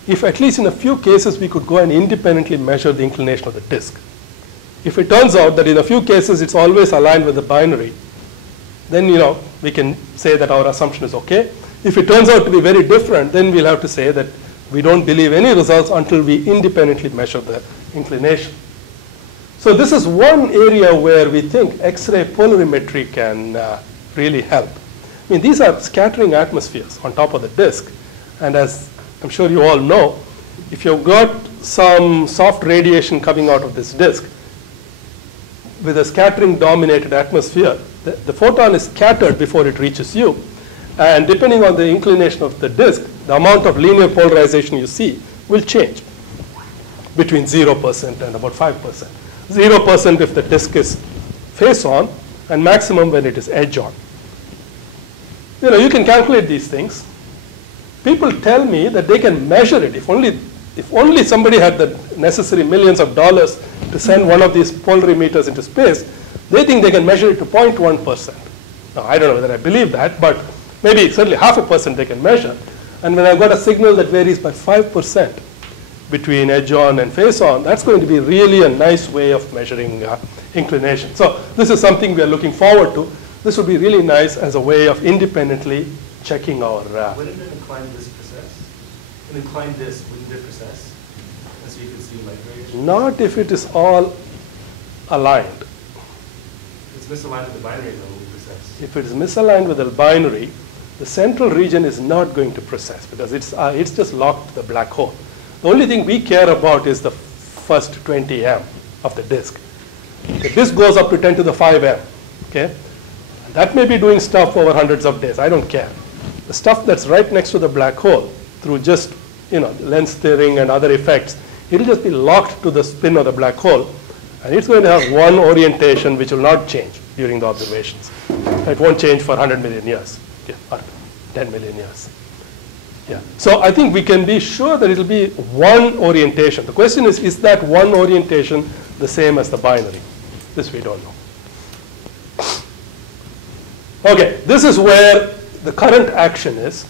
if at least in a few cases we could go and independently measure the inclination of the disk. If it turns out that in a few cases it's always aligned with the binary, then we can say that our assumption is okay. If it turns out to be very different, then we'll have to say that we don't believe any results until we independently measure the inclination. So this is one area where we think X-ray polarimetry can really help. I mean, these are scattering atmospheres on top of the disk. And as I'm sure you all know, if you've got some soft radiation coming out of this disk with a scattering dominated atmosphere, the photon is scattered before it reaches you. And depending on the inclination of the disk, the amount of linear polarization you see will change between 0% and about 5%. 0% if the disk is face on, and maximum when it is edge on. You can calculate these things. People tell me that they can measure it. If only somebody had the necessary millions of dollars to send one of these polarimeters into space, they think they can measure it to 0.1%. Now, I don't know whether I believe that, but maybe certainly 0.5% they can measure. And when I've got a signal that varies by 5% between edge on and face on, that's going to be really a nice way of measuring inclination. So this is something we are looking forward to. This would be really nice as a way of independently checking our... Wouldn't an inclined disk precess? An inclined disk, wouldn't it precess? And so you can see light radiation? Not if it is all aligned. It's misaligned with the binary, though, it will precess. If it is misaligned with the binary, the central region is not going to precess because it's just locked to the black hole. The only thing we care about is the first 20 m of the disk. The disk goes up to 10 to the 5 m. Okay? That may be doing stuff over hundreds of days. I don't care. The stuff that's right next to the black hole, through just lens steering and other effects, it'll just be locked to the spin of the black hole, and it's going to have one orientation which will not change during the observations. It won't change for 100 million years, or 10 million years. Yeah. So I think we can be sure that it'll be one orientation. The question is that one orientation the same as the binary? This we don't know. Okay, this is where the current action is.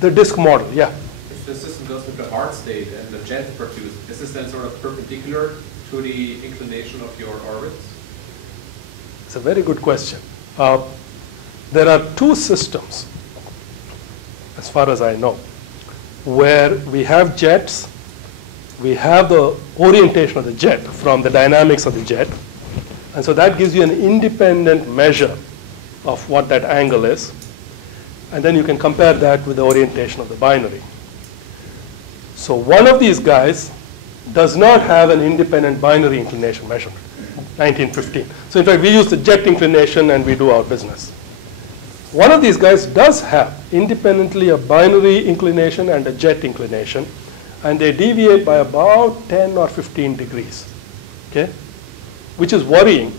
The disk model, yeah. If the system goes into a hard state and the jet is produced, is this then sort of perpendicular to the inclination of your orbits? It's a very good question. There are two systems, as far as I know, where we have jets, we have the orientation of the jet from the dynamics of the jet, and so that gives you an independent measure of what that angle is, and then you can compare that with the orientation of the binary. So one of these guys does not have an independent binary inclination measurement, 1915. So in fact, we use the jet inclination and we do our business. One of these guys does have independently a binary inclination and a jet inclination, and they deviate by about 10 or 15 degrees, okay? Which is worrying,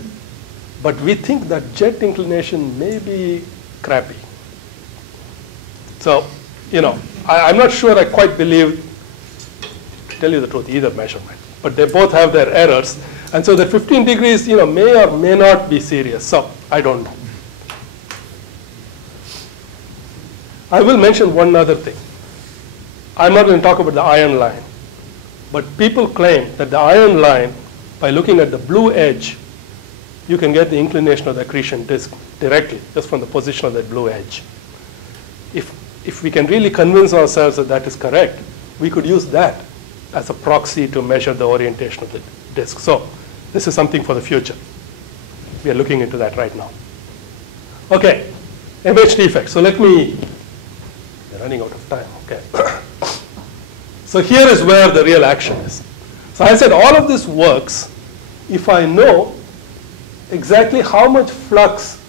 but we think that jet inclination may be crappy. So, I'm not sure I quite believe, to tell you the truth, either measurement, but they both have their errors. And so the 15 degrees, may or may not be serious. So I don't know. I will mention one other thing. I'm not going to talk about the iron line. But people claim that the iron line, by looking at the blue edge, you can get the inclination of the accretion disk directly, just from the position of that blue edge. If we can really convince ourselves that that is correct, we could use that as a proxy to measure the orientation of the disk. So this is something for the future. We are looking into that right now. Okay, MH defect. So we're running out of time, okay. So here is where the real action is. So I said all of this works if I know exactly how much flux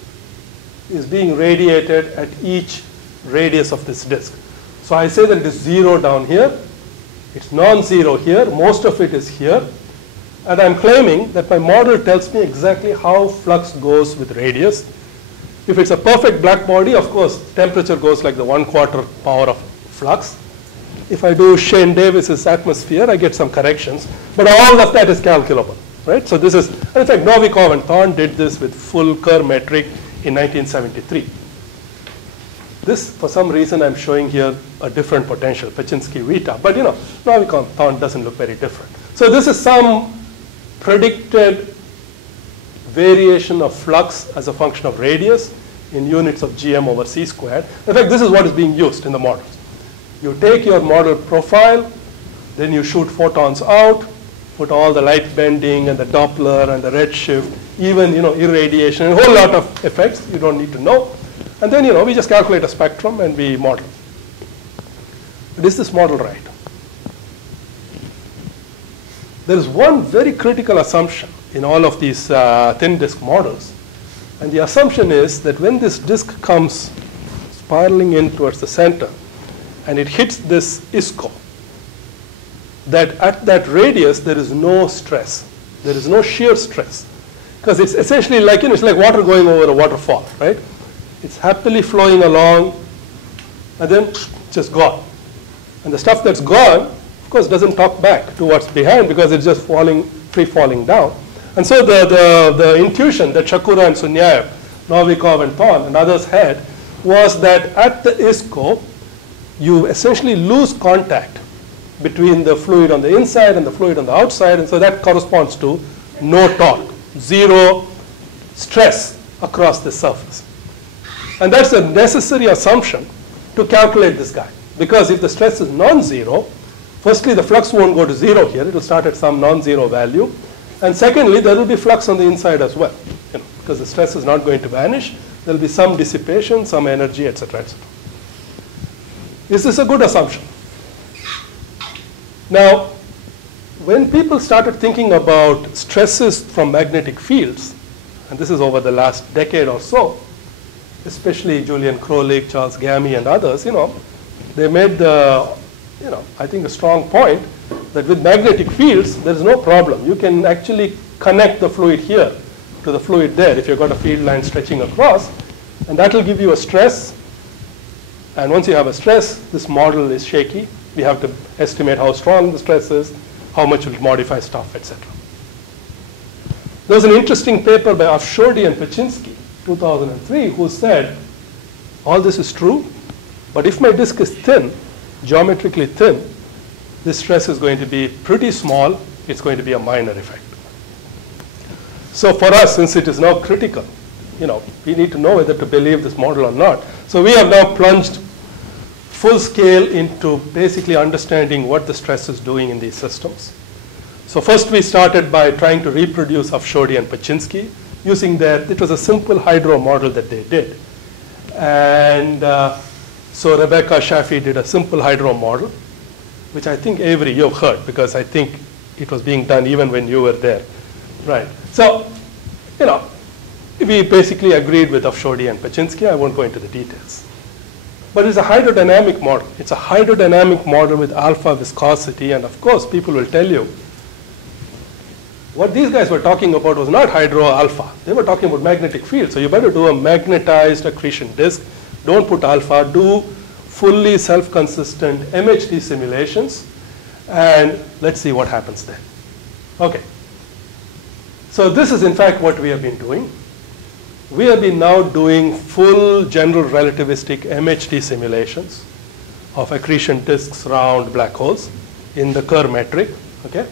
is being radiated at each radius of this disk. So I say that it is 0 down here, it's non-zero here, most of it is here, and I'm claiming that my model tells me exactly how flux goes with radius. If it's a perfect black body, of course, temperature goes like the 1/4 power of flux. If I do Shane Davis's atmosphere, I get some corrections, but all of that is calculable, right? So this is, and in fact, Novikov and Thorne did this with full Kerr metric in 1973. This, for some reason, I'm showing here a different potential, Paczynski-Wita, but Novikov and Thorne doesn't look very different. So this is some predicted variation of flux as a function of radius in units of gm over c squared. In fact, this is what is being used in the models. You take your model profile, then you shoot photons out, put all the light bending and the Doppler and the redshift, even irradiation, a whole lot of effects you don't need to know. And then we just calculate a spectrum and we model. But is this model right? There is one very critical assumption in all of these thin disk models. And the assumption is that when this disk comes spiraling in towards the center, and it hits this ISCO, that at that radius there is no stress. There is no shear stress. Because it's essentially like, it's like water going over a waterfall, right? It's happily flowing along, and then just gone. And the stuff that's gone, of course, doesn't talk back to what's behind because it's just free falling down. And so the intuition that Shakura and Sunyaev, Novikov and Thorne and others had was that at the ISCO, you essentially lose contact between the fluid on the inside and the fluid on the outside, and so that corresponds to no torque, zero stress across the surface. And that's a necessary assumption to calculate this guy, because if the stress is non-zero, firstly, the flux won't go to 0 here, it will start at some non-zero value, and secondly, there will be flux on the inside as well, because the stress is not going to vanish, there will be some dissipation, some energy, etc., etc. Is this a good assumption? Now, when people started thinking about stresses from magnetic fields, and this is over the last decade or so, especially Julian Krolik, Charles Gammy, and others, they made I think a strong point that with magnetic fields, there is no problem. You can actually connect the fluid here to the fluid there if you've got a field line stretching across, and that will give you a stress. And once you have a stress, this model is shaky. We have to estimate how strong the stress is, how much will modify stuff, etc. There was an interesting paper by Afshodi and Paczynski, 2003, who said, all this is true, but if my disk is thin, geometrically thin, this stress is going to be pretty small. It's going to be a minor effect. So for us, since it is now critical, we need to know whether to believe this model or not. So we have now plunged full scale into basically understanding what the stress is doing in these systems. So first we started by trying to reproduce Afshodi and Paczynski using it was a simple hydro model that they did. And so Rebecca Shafi did a simple hydro model, which I think Avery, you've heard, because I think it was being done even when you were there. Right. So, we basically agreed with Afshodi and Paczynski. I won't go into the details. But it's a hydrodynamic model. It's a hydrodynamic model with alpha viscosity. And of course, people will tell you, what these guys were talking about was not hydro alpha. They were talking about magnetic field. So you better do a magnetized accretion disk. Don't put alpha. Do fully self-consistent MHD simulations. And let's see what happens then. OK. So this is in fact what we have been doing. We have been now doing full general relativistic MHD simulations of accretion disks around black holes in the Kerr metric. Okay?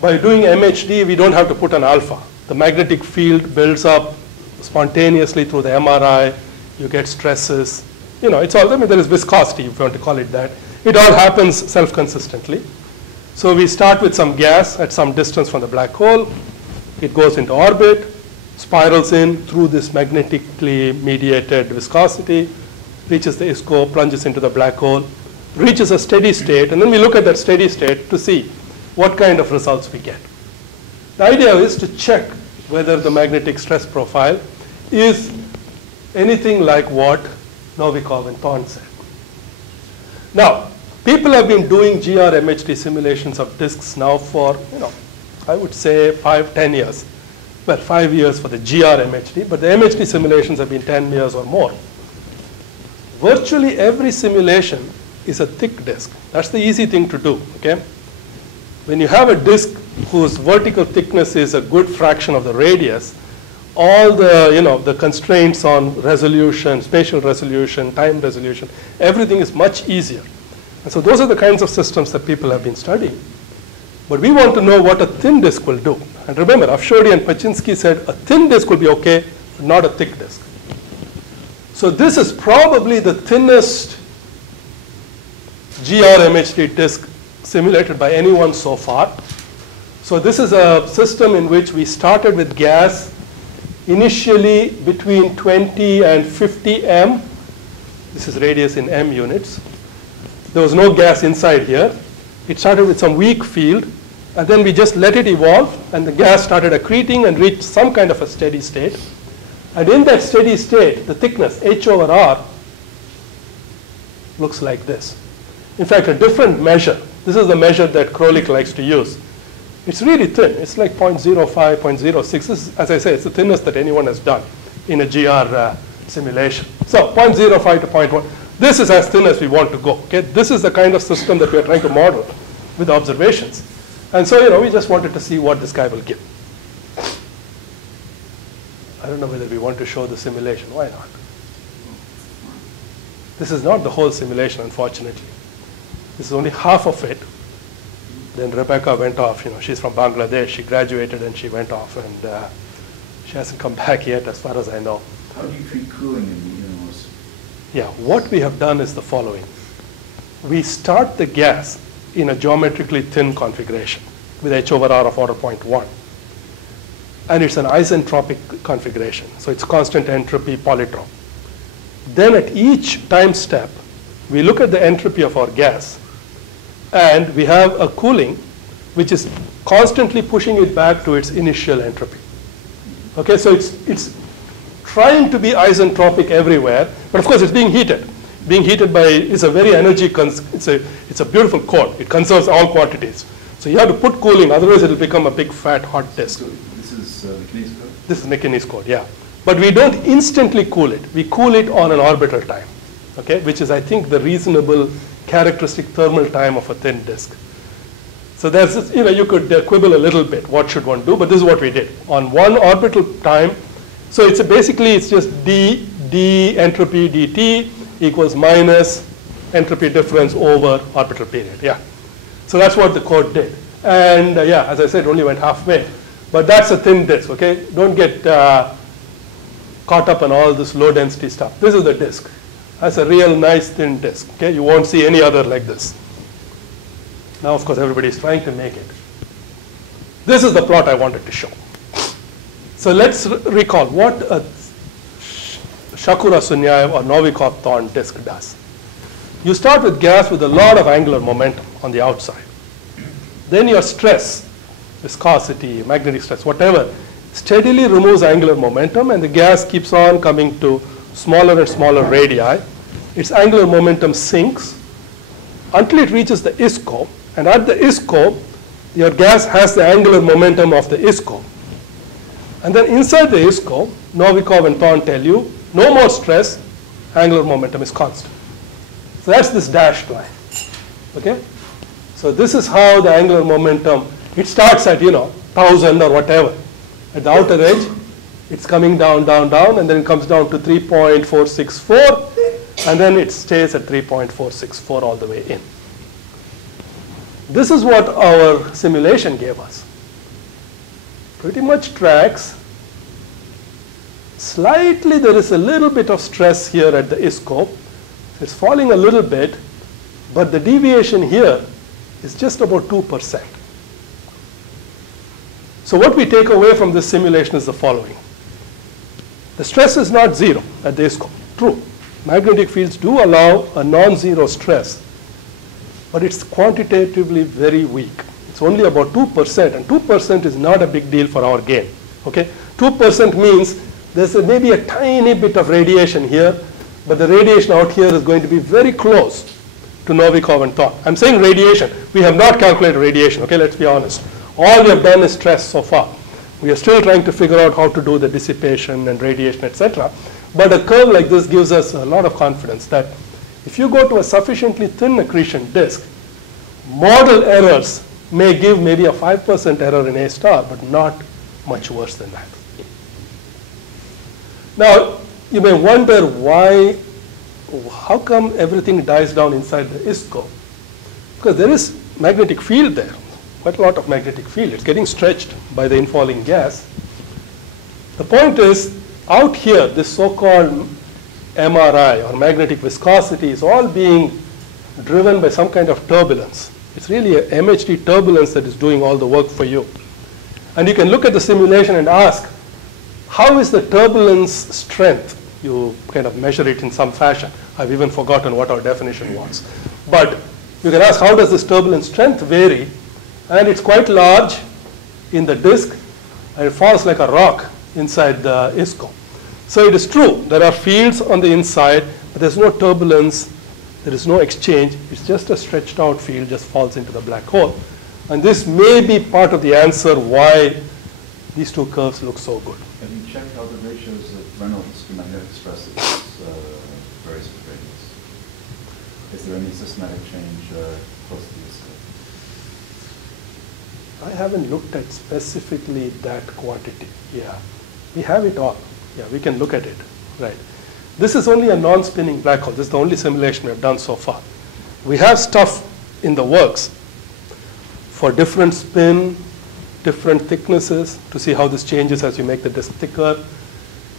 By doing MHD, we don't have to put an alpha. The magnetic field builds up spontaneously through the MRI. You get stresses. You know, it's all, I mean, there is viscosity, if you want to call it that. It all happens self-consistently. So we start with some gas at some distance from the black hole. It goes into orbit, spirals in through this magnetically mediated viscosity, reaches the ISCO, plunges into the black hole, reaches a steady state, and then we look at that steady state to see what kind of results we get. The idea is to check whether the magnetic stress profile is anything like what Novikov and Thorne said. Now, people have been doing GR-MHD simulations of disks now for, I would say 5-10 years. Well, 5 years for the GR-MHD, but the MHD simulations have been 10 years or more. Virtually every simulation is a thick disk. That's the easy thing to do, okay? When you have a disk whose vertical thickness is a good fraction of the radius, all the, the constraints on resolution, spatial resolution, time resolution, everything is much easier. And so those are the kinds of systems that people have been studying. But we want to know what a thin disk will do. And remember, Afshodi and Paczynski said a thin disk will be okay, but not a thick disk. So this is probably the thinnest GR-MHD disk simulated by anyone so far. So this is a system in which we started with gas initially between 20 and 50 m. This is radius in m units. There was no gas inside here. It started with some weak field, and then we just let it evolve, and the gas started accreting and reached some kind of a steady state. And in that steady state, the thickness, h/r, looks like this. In fact, a different measure. This is the measure that Krolik likes to use. It's really thin. It's like 0.05, 0.06. This is, as I say, it's the thinnest that anyone has done in a GR simulation. So 0.05 to 0.1. This is as thin as we want to go. Okay? This is the kind of system that we are trying to model with observations. And so, we just wanted to see what this guy will give. I don't know whether we want to show the simulation. Why not? This is not the whole simulation, unfortunately. This is only half of it. Then Rebecca went off. She's from Bangladesh. She graduated and she went off, and she hasn't come back yet, as far as I know. How do you treat cooling in the innermost? Yeah, what we have done is the following. We start the gas in a geometrically thin configuration with h/r of order 0.1. And it's an isentropic configuration. So it's constant entropy polytrope. Then at each time step, we look at the entropy of our gas, and we have a cooling which is constantly pushing it back to its initial entropy. Okay, so it's trying to be isentropic everywhere, but of course it's being heated. Being heated by, it's a very energy, it's a beautiful core. It conserves all quantities. So you have to put cooling, otherwise it will become a big fat hot disk. So this is McKinney's code? This is McKinney's code, yeah. But we don't instantly cool it. We cool it on an orbital time, okay, which is, I think, the reasonable characteristic thermal time of a thin disk. So there's, you could quibble a little bit, what should one do, but this is what we did. On one orbital time, so it's it's just d entropy dt equals minus entropy difference over orbital period, yeah. So that's what the code did. And yeah, as I said, only went halfway. But that's a thin disk, okay? Don't get caught up on all this low density stuff. This is the disk. That's a real nice thin disk, okay? You won't see any other like this. Now, of course, everybody's trying to make it. This is the plot I wanted to show. So let's recall what a Shakura-Sunyaev or Novikov-Thorne disk does. You start with gas with a lot of angular momentum on the outside. Then your stress, viscosity, magnetic stress, whatever, steadily removes angular momentum, and the gas keeps on coming to smaller and smaller radii. Its angular momentum sinks until it reaches the ISCO. And at the ISCO, your gas has the angular momentum of the ISCO. And then inside the ISCO, Novikov and Thorne tell you, no more stress, angular momentum is constant. So that's this dashed line, okay? So this is how the angular momentum, it starts at, 1,000 or whatever. At the outer edge, it's coming down, down, down, and then it comes down to 3.464, and then it stays at 3.464 all the way in. This is what our simulation gave us. Pretty much tracks. Slightly, there is a little bit of stress here at the ISCO. It's falling a little bit, but the deviation here is just about 2%. So what we take away from this simulation is the following. The stress is not zero at the ISCO. True. Magnetic fields do allow a non-zero stress, but it's quantitatively very weak. It's only about 2%, and 2% is not a big deal for our gain. Okay? 2% means there's maybe a tiny bit of radiation here, but the radiation out here is going to be very close to Novikov and Thorne. I'm saying radiation. We have not calculated radiation, okay? Let's be honest. All we have done is stress so far. We are still trying to figure out how to do the dissipation and radiation, etc. But a curve like this gives us a lot of confidence that if you go to a sufficiently thin accretion disk, model errors may give maybe a 5% error in A star, but not much worse than that. Now, you may wonder why, how come everything dies down inside the ISCO? Because there is magnetic field there, quite a lot of magnetic field. It's getting stretched by the infalling gas. The point is, out here, this so-called MRI, or magnetic viscosity, is all being driven by some kind of turbulence. It's really a MHD turbulence that is doing all the work for you. And you can look at the simulation and ask, how is the turbulence strength? You kind of measure it in some fashion. I've even forgotten what our definition was. But you can ask, how does this turbulence strength vary? And it's quite large in the disk, and it falls like a rock inside the ISCO. So it is true, there are fields on the inside, but there's no turbulence, there is no exchange. It's just a stretched out field, just falls into the black hole. And this may be part of the answer why these two curves look so good. Have you checked how the ratios of Reynolds to magnetic stresses varies with radius? Is there any systematic change close to this? I haven't looked at specifically that quantity. Yeah, we have it all. Yeah, we can look at it. Right. This is only a non-spinning black hole. This is the only simulation we've done so far. We have stuff in the works for different spin, different thicknesses, to see how this changes as you make the disk thicker,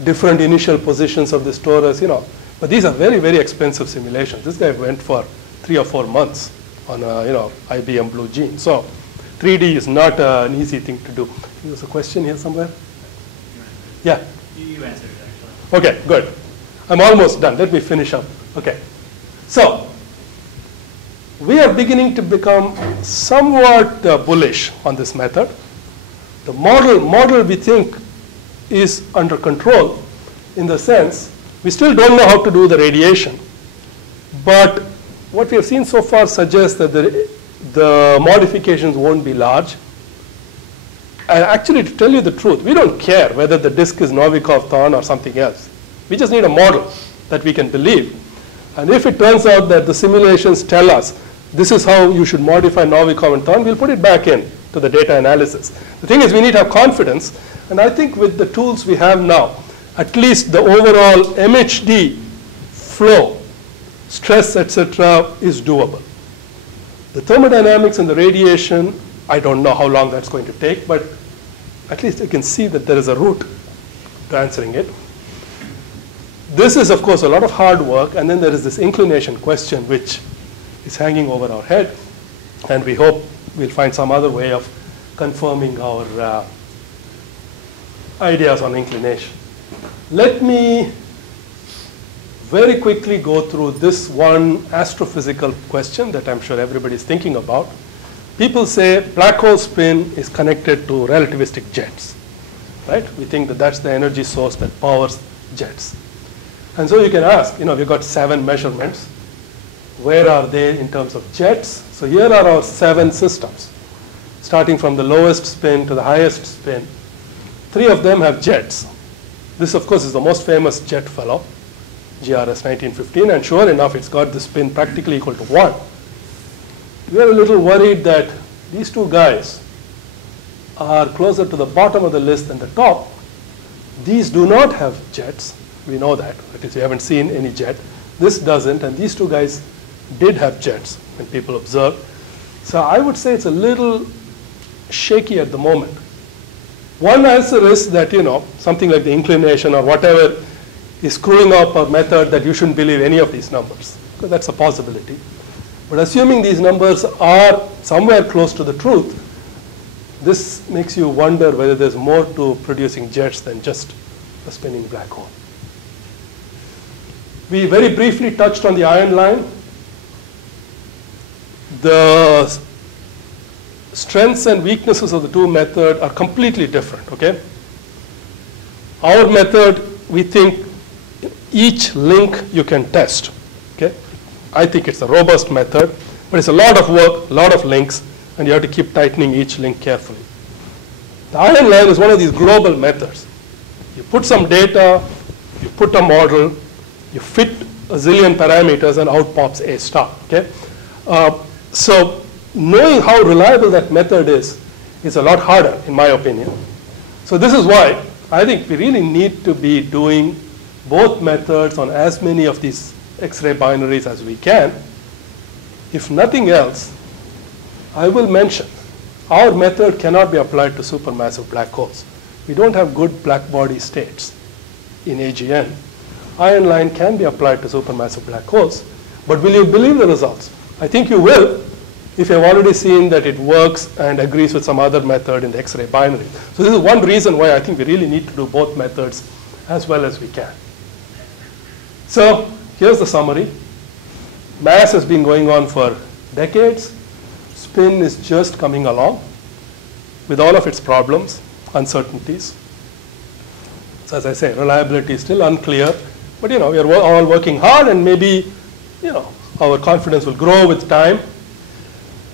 different initial positions of the torus, you know. But these are very, very expensive simulations. This guy went for 3 or 4 months on a, IBM Blue Gene. So 3D is not an easy thing to do. There's a question here somewhere? Yeah? You answered it, actually. Okay, good. I'm almost done. Let me finish up. Okay. So we are beginning to become somewhat bullish on this method. The model we think is under control in the sense we still don't know how to do the radiation. But what we have seen so far suggests that the modifications won't be large. And actually, to tell you the truth, we don't care whether the disk is Novikov-Thorne or something else. We just need a model that we can believe. And if it turns out that the simulations tell us this is how you should modify Novikov and Thorne, we'll put it back in to the data analysis. The thing is, we need to have confidence. And I think with the tools we have now, at least the overall MHD flow, stress, etc., is doable. The thermodynamics and the radiation, I don't know how long that's going to take, but at least you can see that there is a route to answering it. This is, of course, a lot of hard work, and then there is this inclination question which is hanging over our head, and we hope we'll find some other way of confirming our ideas on inclination. Let me very quickly go through this one astrophysical question that I'm sure everybody is thinking about. People say black hole spin is connected to relativistic jets, right? We think that that's the energy source that powers jets. And so you can ask, we've got 7 measurements. Where are they in terms of jets? So here are our 7 systems, starting from the lowest spin to the highest spin. 3 of them have jets. This, of course, is the most famous jet fellow, GRS 1915, and sure enough, it's got the spin practically equal to 1. We are a little worried that these 2 guys are closer to the bottom of the list than the top. These do not have jets. We know that. At least we haven't seen any jet. This doesn't, and these two guys did have jets when people observed. So I would say it's a little shaky at the moment. One answer is that, something like the inclination or whatever is screwing up our method, that you shouldn't believe any of these numbers, because that's a possibility. But assuming these numbers are somewhere close to the truth, this makes you wonder whether there's more to producing jets than just a spinning black hole. We very briefly touched on the ion line. The strengths and weaknesses of the two methods are completely different, okay? Our method, we think each link you can test, okay? I think it's a robust method, but it's a lot of work, a lot of links, and you have to keep tightening each link carefully. The ion line is one of these global methods. You put some data, you put a model, you fit a zillion parameters, and out pops A star, okay? So knowing how reliable that method is a lot harder, in my opinion. So this is why I think we really need to be doing both methods on as many of these X-ray binaries as we can. If nothing else, I will mention our method cannot be applied to supermassive black holes. We don't have good blackbody states in AGN. Ion line can be applied to supermassive black holes, but will you believe the results? I think you will, if you've already seen that it works and agrees with some other method in the X-ray binary. So this is one reason why I think we really need to do both methods as well as we can. So here's the summary. Mass has been going on for decades. Spin is just coming along with all of its problems, uncertainties. So as I say, reliability is still unclear, but we are all working hard, and maybe our confidence will grow with time.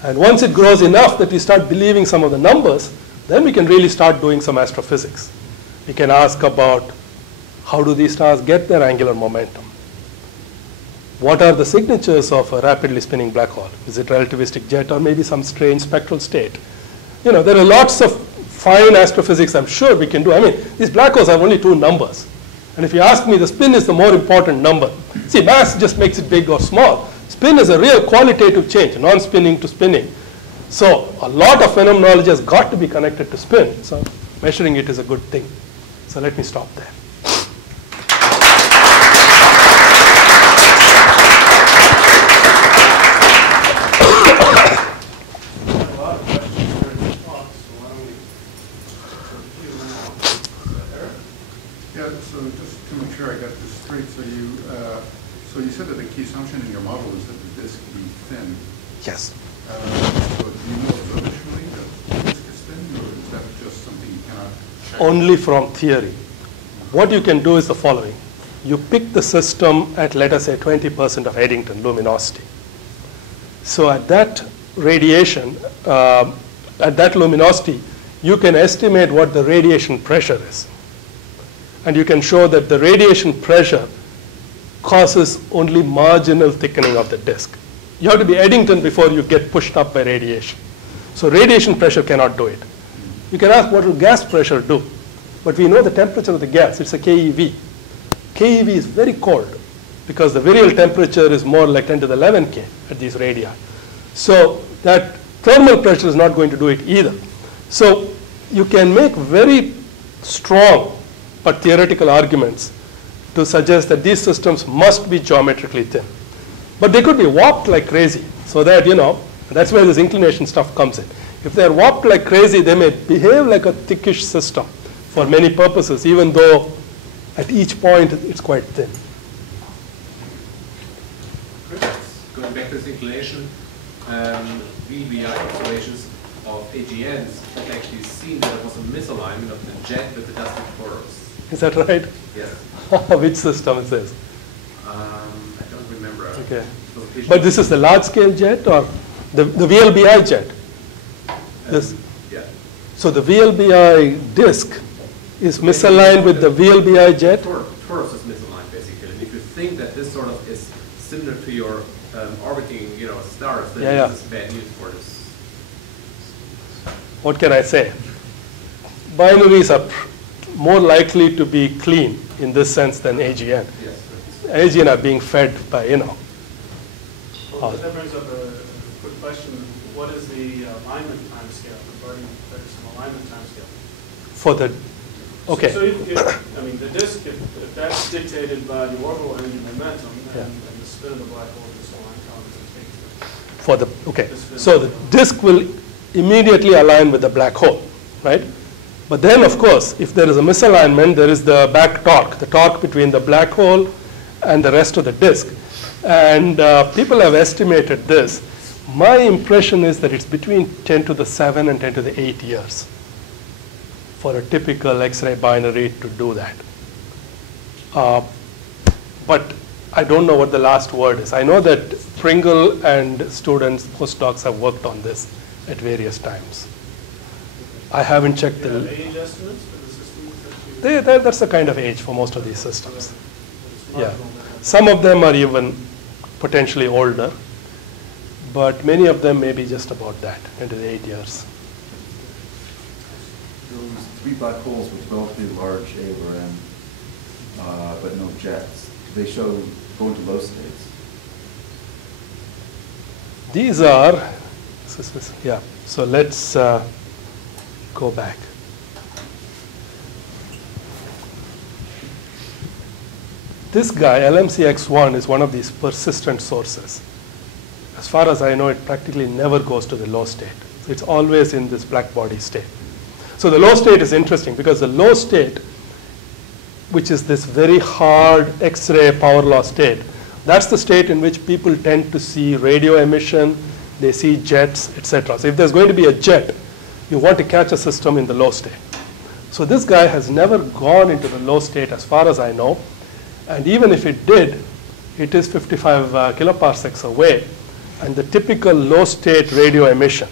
And once it grows enough that we start believing some of the numbers, then we can really start doing some astrophysics. We can ask about how do these stars get their angular momentum? What are the signatures of a rapidly spinning black hole? Is it relativistic jet or maybe some strange spectral state? There are lots of fine astrophysics I'm sure we can do. I mean, these black holes have only two numbers. And if you ask me, the spin is the more important number. See, mass just makes it big or small. Spin is a real qualitative change, non-spinning to spinning. So a lot of phenomenology has got to be connected to spin. So measuring it is a good thing. So let me stop there. So just to make sure I got this straight, so you said that the key assumption in your model is that the disk be thin. Yes. So do you know observationally that the disk is thin, or is that just something you cannot check? Only from theory. What you can do is the following. You pick the system at, let us say, 20% of Eddington luminosity. So at that radiation, at that luminosity, you can estimate what the radiation pressure is. And you can show that the radiation pressure causes only marginal thickening of the disk. You have to be Eddington before you get pushed up by radiation. So radiation pressure cannot do it. You can ask what will gas pressure do. But we know the temperature of the gas. It's a KeV. KeV is very cold because the virial temperature is more like 10 to the 11 K at these radii. So that thermal pressure is not going to do it either. So you can make very strong but theoretical arguments to suggest that these systems must be geometrically thin. But they could be warped like crazy, so that, that's where this inclination stuff comes in. If they're warped like crazy, they may behave like a thickish system for many purposes, even though at each point it's quite thin. Going back to this inclination, VBI observations of AGNs have actually seen that there was a misalignment of the jet with the dusty torus. Is that right? Yes. Which system is this? I don't remember. Okay. But this is the large-scale jet or the VLBI jet? This. Yeah. So the VLBI disk is misaligned with the VLBI jet? Torus is misaligned, basically. And if you think that this sort of is similar to your orbiting, stars, then this is bad news for this. What can I say? binaries are more likely to be clean in this sense than AGN. Yes. AGN are being fed by, Well, that brings up a quick question. What is the alignment timescale, regarding some alignment timescale? for the, okay. So I mean, the disk, if that's dictated by the orbital energy momentum Yeah. and the spin of the black hole, this line, how does it take For the, okay, so the disk will immediately align with the black hole, right? But then, of course, if there is a misalignment, there is the back torque, the torque between the black hole and the rest of the disk. And people have estimated this. My impression is that it's between 10 to the 7 and 10 to the 8 years for a typical X-ray binary to do that. But I don't know what the last word is. I know that Pringle and students, postdocs, have worked on this at various times. I haven't checked Do you the... have age estimates for the systems that you... That's the kind of age for most of these systems. Yeah. Some of them are even potentially older, but many of them may be just about that, into the 8 years. Those three black holes which both do large A over M, but no jets, do they show going to low states? These are, yeah, so let's go back. This guy, LMCX1, is one of these persistent sources. As far as I know, it practically never goes to the low state. It's always in this black body state. So the low state is interesting because the low state, which is this very hard X-ray power law state, that's the state in which people tend to see radio emission, they see jets, etc. So if there's going to be a jet, you want to catch a system in the low state. So this guy has never gone into the low state as far as I know. And even if it did, it is 55 kiloparsecs away. And the typical low state radio emission,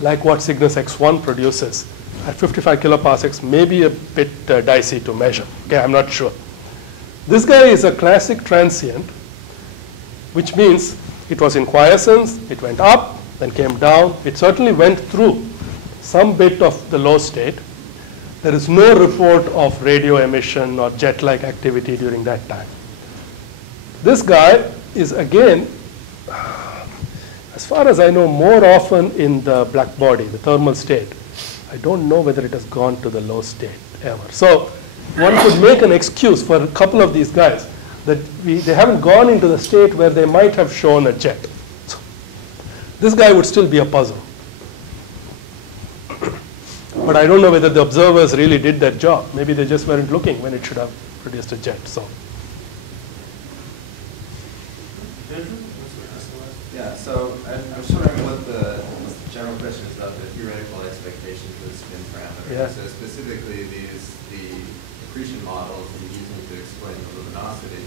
like what Cygnus X1 produces, at 55 kiloparsecs may be a bit dicey to measure. Okay, I'm not sure. This guy is a classic transient, which means it was in quiescence, it went up, then came down. It certainly went through some bit of the low state. There is no report of radio emission or jet-like activity during that time. This guy is, again, as far as I know, more often in the black body, the thermal state. I don't know whether it has gone to the low state ever. So one could make an excuse for a couple of these guys that they haven't gone into the state where they might have shown a jet. So this guy would still be a puzzle. But I don't know whether the observers really did that job. Maybe they just weren't looking when it should have produced a jet. So. Yeah, so I'm just wondering what the general question is about the theoretical expectation for the spin parameter. Yeah. So specifically, the accretion models that you're using to explain the luminosity,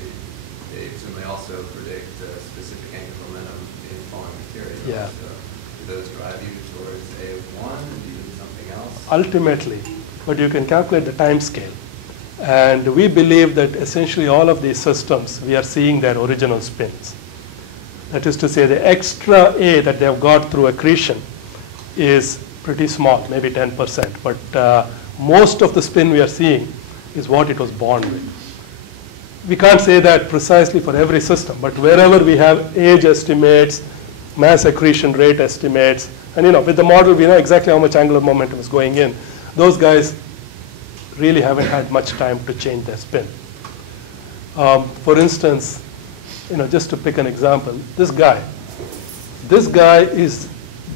they presumably also predict specific angular momentum in falling material. Yeah. So do those drive you towards A of 1 and even something else? Ultimately, but you can calculate the time scale. And we believe that essentially all of these systems, we are seeing their original spins. That is to say, the extra A that they have got through accretion is pretty small, maybe 10%. But most of the spin we are seeing is what it was born with. We can't say that precisely for every system, but wherever we have age estimates, mass accretion rate estimates, and with the model, we know exactly how much angular momentum is going in. Those guys really haven't had much time to change their spin. For instance, just to pick an example, this guy is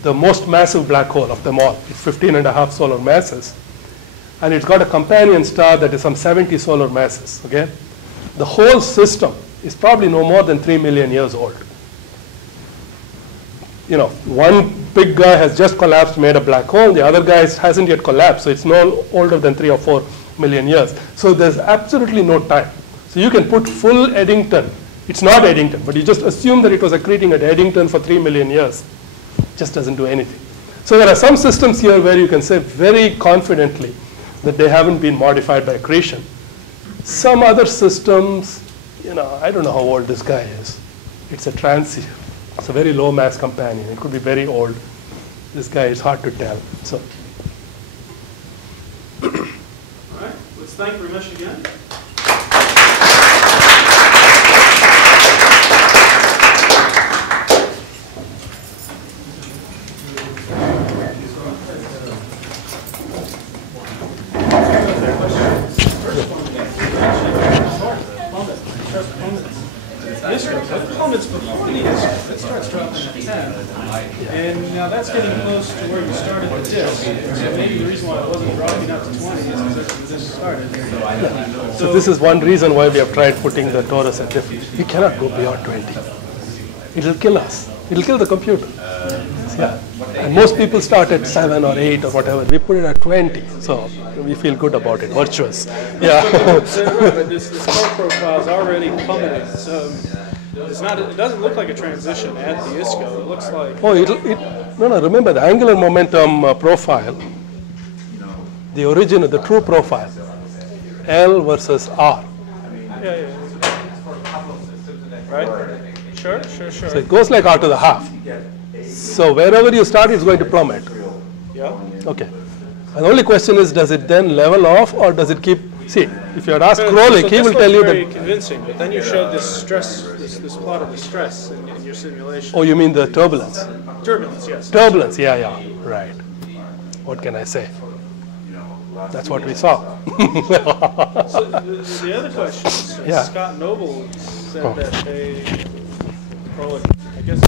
the most massive black hole of them all. It's 15.5 solar masses. And it's got a companion star that is some 70 solar masses, okay? The whole system is probably no more than 3 million years old. One big guy has just collapsed, made a black hole. The other guy hasn't yet collapsed, so it's no older than 3 or 4 million years. So there's absolutely no time. So you can put full Eddington. It's not Eddington, but you just assume that it was accreting at Eddington for 3 million years. It just doesn't do anything. So there are some systems here where you can say very confidently that they haven't been modified by accretion. Some other systems, I don't know how old this guy is. It's a transient. It's a very low mass companion. It could be very old. This guy is hard to tell. So thank Ramesh again. Plummets before the ISCO. It starts dropping at 10. And now that's getting close to where you started the disk. So maybe the reason why it wasn't dropping up to 20 is because that's when the disk started. So this is one reason why we have tried putting the torus at different. We cannot go beyond 20. It'll kill us. It'll kill the computer. Yeah. And most people start at 7 or 8 or whatever. We put it at 20. So we feel good about it. Virtuous. Yeah. But this core profile is already plummeted. So it's not. It doesn't look like a transition at the ISCO. It looks like. Oh, no. Remember the angular momentum profile. The original, the true profile. L versus R. Yeah. Right. Sure. So it goes like R to the half. So wherever you start, it's going to plummet. Yeah. Okay. And the only question is, does it then level off or does it keep? See, if you had asked Krolik, he will tell you very that. Convincing, but then you showed this stress, this plot of the stress in your simulation. Oh, you mean the turbulence? Turbulence, yes. Turbulence, yeah, right. What can I say? That's what we saw. So the other question is, Yeah. Scott Noble said that they, Krolik, I guess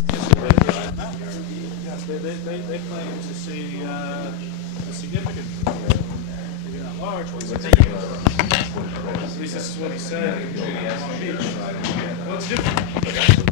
they claim to see a significant, maybe not large, but significant. At least this is what he said in Long Beach. Well, it's different.